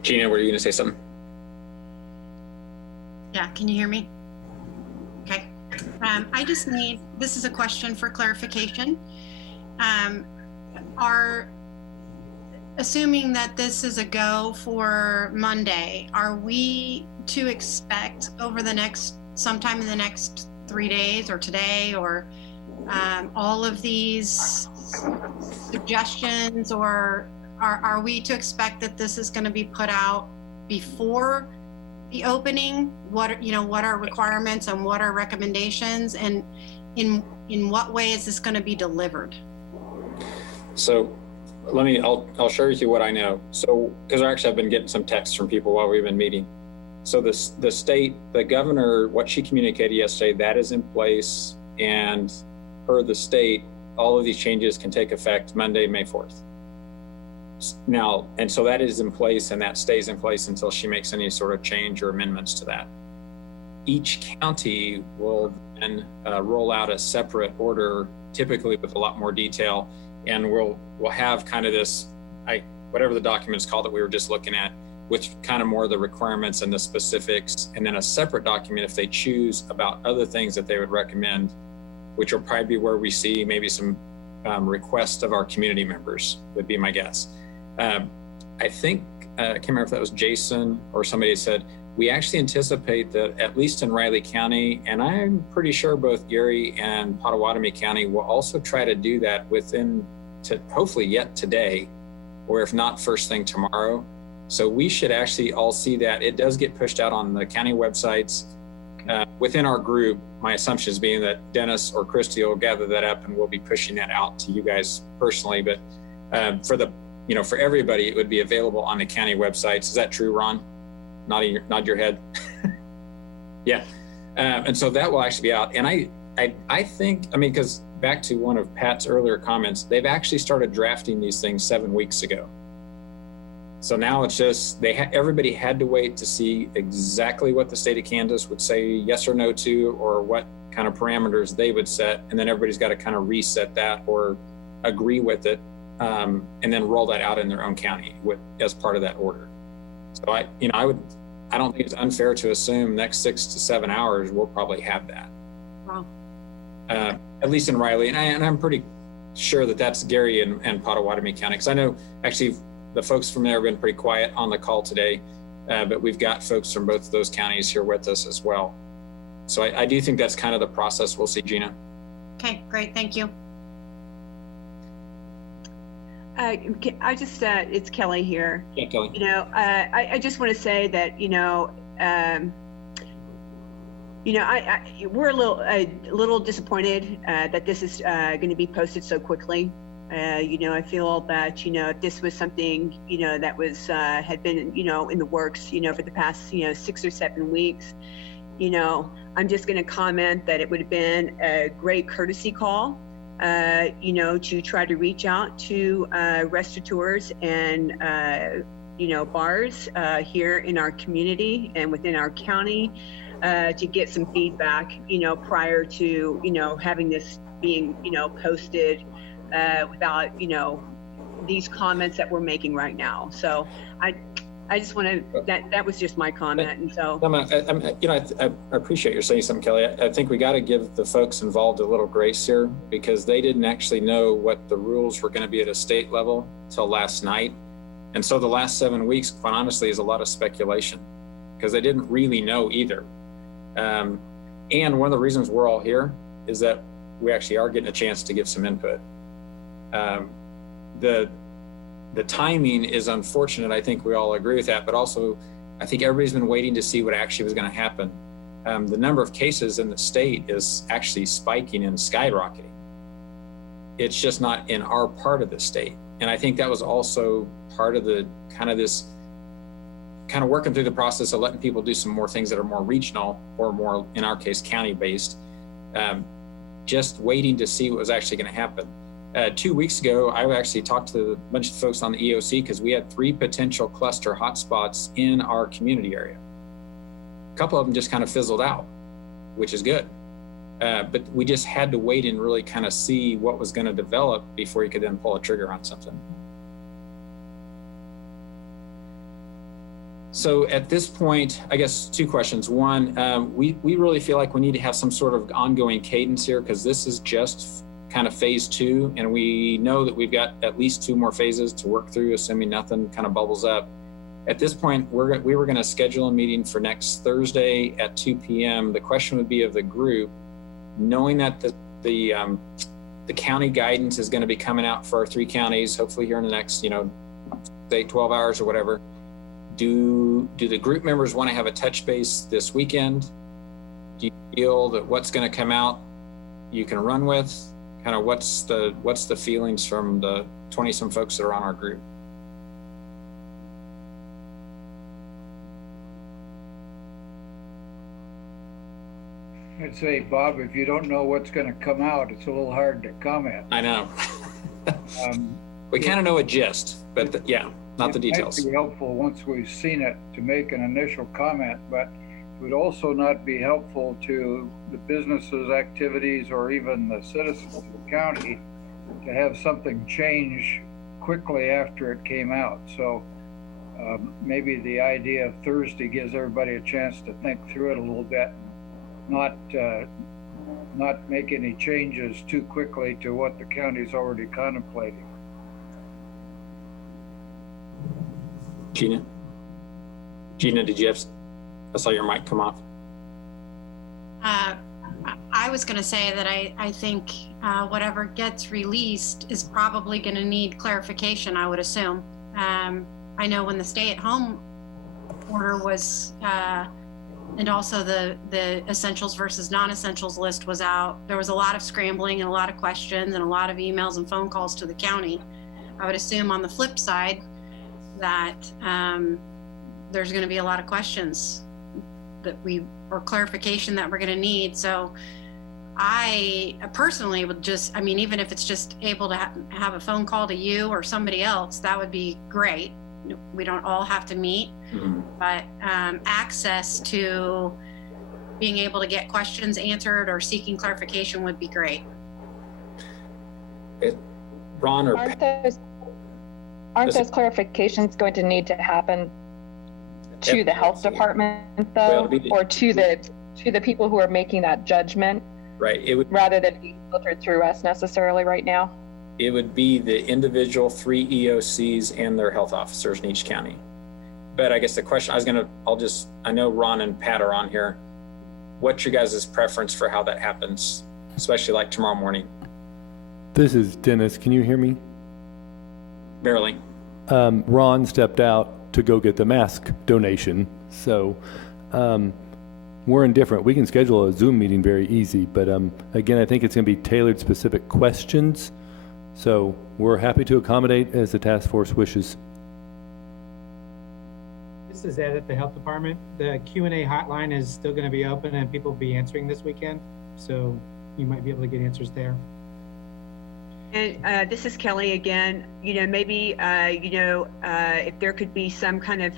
Gina, were you going to say something? Yeah, can you hear me? Okay. I just need, this is a question for clarification. Assuming that this is a go for Monday, are we to expect over sometime in the next 3 days or today, or all of these suggestions, or are we to expect that this is going to be put out before the opening? What are requirements and what are recommendations, and in what way is this going to be delivered? So I'll share with you what I know. So, because I've been getting some texts from people while we've been meeting. So the governor, what she communicated yesterday, that is in place, and per the state, all of these changes can take effect Monday, May 4th. Now, and so that is in place, and that stays in place until she makes any sort of change or amendments to that. Each county will then roll out a separate order, typically with a lot more detail, and we'll have kind of this, whatever the document's called that we were just looking at, with kind of more of the requirements and the specifics, and then a separate document if they choose about other things that they would recommend, which will probably be where we see maybe some requests of our community members, would be my guess. I think, I can't remember if that was Jason or somebody said, we actually anticipate that at least in Riley County, and I'm pretty sure both Geary and Pottawatomie County will also try to do that hopefully yet today, or if not first thing tomorrow. So we should actually all see that. It does get pushed out on the county websites. Within our group, my assumption is being that Dennis or Christy will gather that up, and we'll be pushing that out to you guys personally. But for everybody, it would be available on the county websites. Is that true, Ron? Nod your head. Yeah. And so that will actually be out. And I think, because back to one of Pat's earlier comments, they've actually started drafting these things 7 weeks ago. So now it's just, everybody had to wait to see exactly what the state of Kansas would say yes or no to, or what kind of parameters they would set. And then everybody's got to kind of reset that or agree with it, and then roll that out in their own county as part of that order. So I don't think it's unfair to assume next 6 to 7 hours we'll probably have that. Wow. at least in Riley, and I'm pretty sure that that's Gary and Pottawatomie County, because I know actually the folks from there have been pretty quiet on the call today, but we've got folks from both of those counties here with us as well. So I do think that's kind of the process we'll see, Gina. Okay, great, thank you. I just, it's Kelly here. Yeah, Kelly. You know, I just want to say that, we're a little disappointed that this is going to be posted so quickly. I feel that, if this was something, that was, had been, in the works, for the past, 6 or 7 weeks, I'm just going to comment that it would have been a great courtesy call, to try to reach out to restaurateurs and, bars here in our community and within our county to get some feedback, prior to, having this being, posted without, these comments that we're making right now. So I just want to, that was just my comment. And so, I appreciate you saying something, Kelly. I think we got to give the folks involved a little grace here, because they didn't actually know what the rules were going to be at a state level till last night. And so the last 7 weeks, quite honestly, is a lot of speculation, because they didn't really know either. And one of the reasons we're all here is that we actually are getting a chance to give some input. The timing is unfortunate. I think we all agree with that, but also I think everybody's been waiting to see what actually was going to happen. The number of cases in the state is actually spiking and skyrocketing. It's just not in our part of the state. And I think that was also part of the kind of working through the process of letting people do some more things that are more regional or more, in our case, county based, just waiting to see what was actually going to happen. 2 weeks ago, I actually talked to a bunch of folks on the EOC because we had 3 potential cluster hotspots in our community area. A couple of them just kind of fizzled out, which is good. But we just had to wait and really kind of see what was going to develop before you could then pull a trigger on something. So at this point, I guess 2 questions. One, we really feel like we need to have some sort of ongoing cadence here, because this is just kind of phase 2, and we know that we've got at least 2 more phases to work through, assuming nothing kind of bubbles up. At this point, we were going to schedule a meeting for next Thursday at 2 p.m. The question would be of the group, knowing that the county guidance is going to be coming out for our 3 counties, hopefully here in the next, say 12 hours or whatever. Do the group members want to have a touch base this weekend? Do you feel that what's going to come out you can run with? Kind of what's the feelings from the 20-some folks that are on our group? I'd say, Bob, if you don't know what's going to come out, it's a little hard to comment. I know. We kind of know a gist, but not the details. It might be helpful once we've seen it to make an initial comment, but it would also not be helpful to the businesses' activities or even the citizens of the county to have something change quickly after it came out. So maybe the idea of Thursday gives everybody a chance to think through it a little bit, not make any changes too quickly to what the county's already contemplating. Gina, did you have? I saw your mic come off. I was going to say that I think whatever gets released is probably going to need clarification, I would assume. I know when the stay-at-home order was, and also the essentials versus non-essentials list was out, there was a lot of scrambling and a lot of questions and a lot of emails and phone calls to the county. I would assume on the flip side that there's going to be a lot of questions or clarification that we're going to need. So I personally would just, even if it's just able to have a phone call to you or somebody else, that would be great. We don't all have to meet, but access to being able to get questions answered or seeking clarification would be great. Ron, aren't those clarifications going to need to happen to the health department though, or to the people who are making that judgment? Right. It would, rather than being filtered through us necessarily right now. it would be the individual 3 EOCs and their health officers in each county. But I guess the question I know Ron and Pat are on here. What's your guys' preference for how that happens, especially like tomorrow morning? This is Dennis. Can you hear me? Barely. Ron stepped out to go get the mask donation. So we're indifferent. We can schedule a Zoom meeting very easy. But again, I think it's going to be tailored specific questions. So we're happy to accommodate as the task force wishes. This is Ed at the Health Department. The Q&A hotline is still going to be open and people will be answering this weekend. So you might be able to get answers there. And this is Kelly again. Maybe, if there could be some kind of,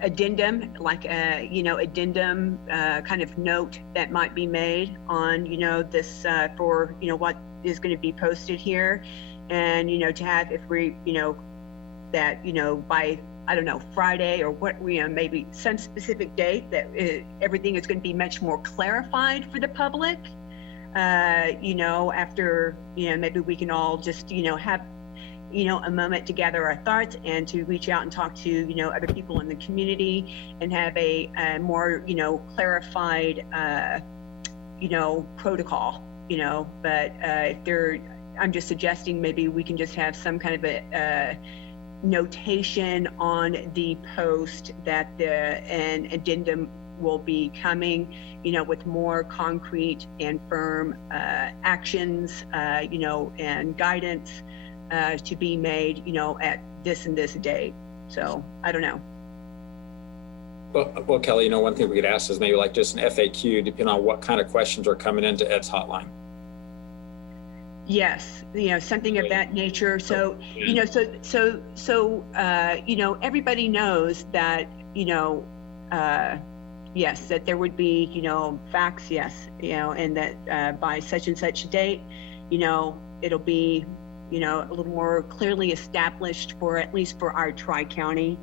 addendum, like addendum kind of note that might be made on, this for, what is going to be posted here. And, to have, if we, that, by, I don't know, Friday or what, maybe some specific date that everything is going to be much more clarified for the public. After, maybe we can all just, have, a moment to gather our thoughts and to reach out and talk to, other people in the community and have a more, clarified, protocol, but if I'm just suggesting maybe we can just have some kind of a notation on the post that an addendum will be coming, with more concrete and firm actions, and guidance to be made, at this and this date. So I don't know. Well, Kelly, one thing we could ask is maybe like just an FAQ, depending on what kind of questions are coming into Ed's hotline. Yes, something of that nature. So, everybody knows that, yes, that there would be, facts, yes, and that by such and such date, it'll be, a little more clearly established for at least for our tri-county,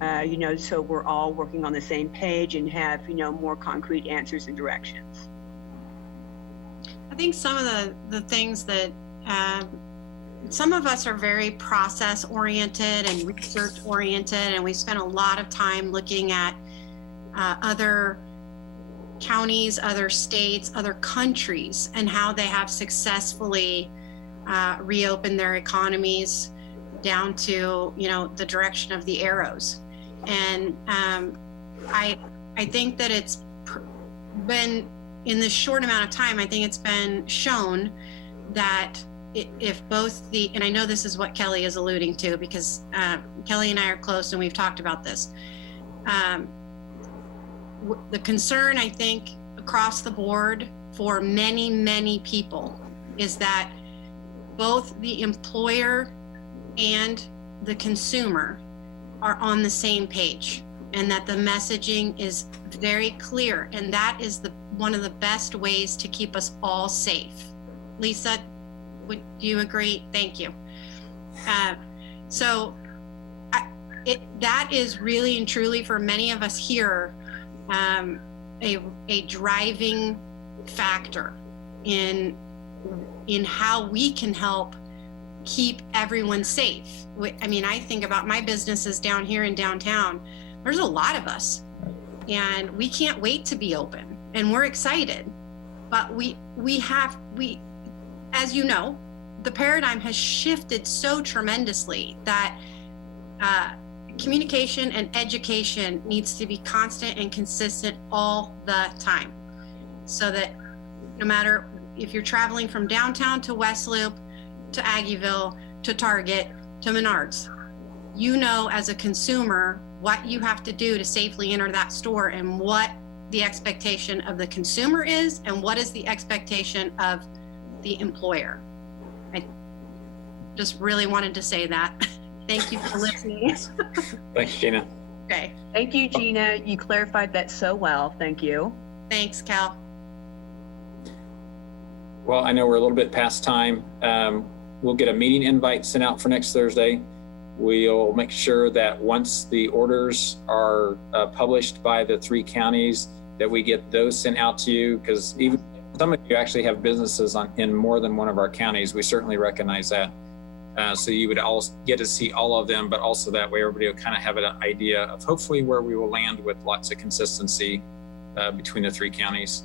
so we're all working on the same page and have, more concrete answers and directions. I think some of the things that some of us are very process oriented and research oriented, and we spent a lot of time looking at other counties, other states, other countries, and how they have successfully reopened their economies down to, the direction of the arrows. And I think that it's been, in this short amount of time, I think it's been shown that if both and I know this is what Kelly is alluding to, because Kelly and I are close and we've talked about this. The concern, I think, across the board for many, many people is that both the employer and the consumer are on the same page, and that the messaging is very clear. And that is one of the best ways to keep us all safe. Lisa, would you agree? Thank you. So that is really and truly for many of us here, a driving factor in how we can help keep everyone safe. I mean, I think about my businesses down here in downtown. There's a lot of us, and we can't wait to be open, and we're excited. But we, as you know, the paradigm has shifted so tremendously that communication and education needs to be constant and consistent all the time, so that no matter if you're traveling from downtown to West Loop, to Aggieville, to Target, to Menards, as a consumer, what you have to do to safely enter that store and what the expectation of the consumer is and what is the expectation of the employer. I just really wanted to say that. Thank you for listening. Thanks, Gina. Okay. Thank you, Gina. You clarified that so well. Thank you. Thanks, Cal. Well, I know we're a little bit past time. We'll get a meeting invite sent out for next Thursday. We'll make sure that once the orders are published by the 3 counties, that we get those sent out to you, because even Some of you actually have businesses in more than one of our counties. We certainly recognize that. So you would all get to see all of them, but also that way everybody will kind of have an idea of hopefully where we will land with lots of consistency between the 3 counties.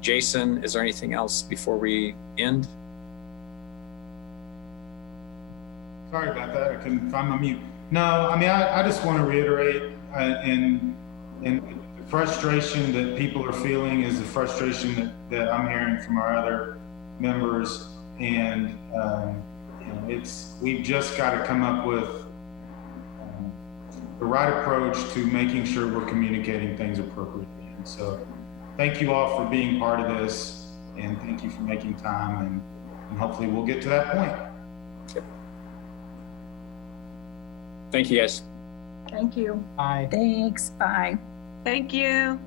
Jason, is there anything else before we end? Sorry about that. I couldn't find my mute. No, I mean, I just want to reiterate and the frustration that people are feeling is the frustration that I'm hearing from our other members. And, you know, we've just got to come up with the right approach to making sure we're communicating things appropriately. And so thank you all for being part of this, and thank you for making time, and hopefully we'll get to that point. Thank you, guys. Thank you. Bye. Thanks. Bye. Thank you.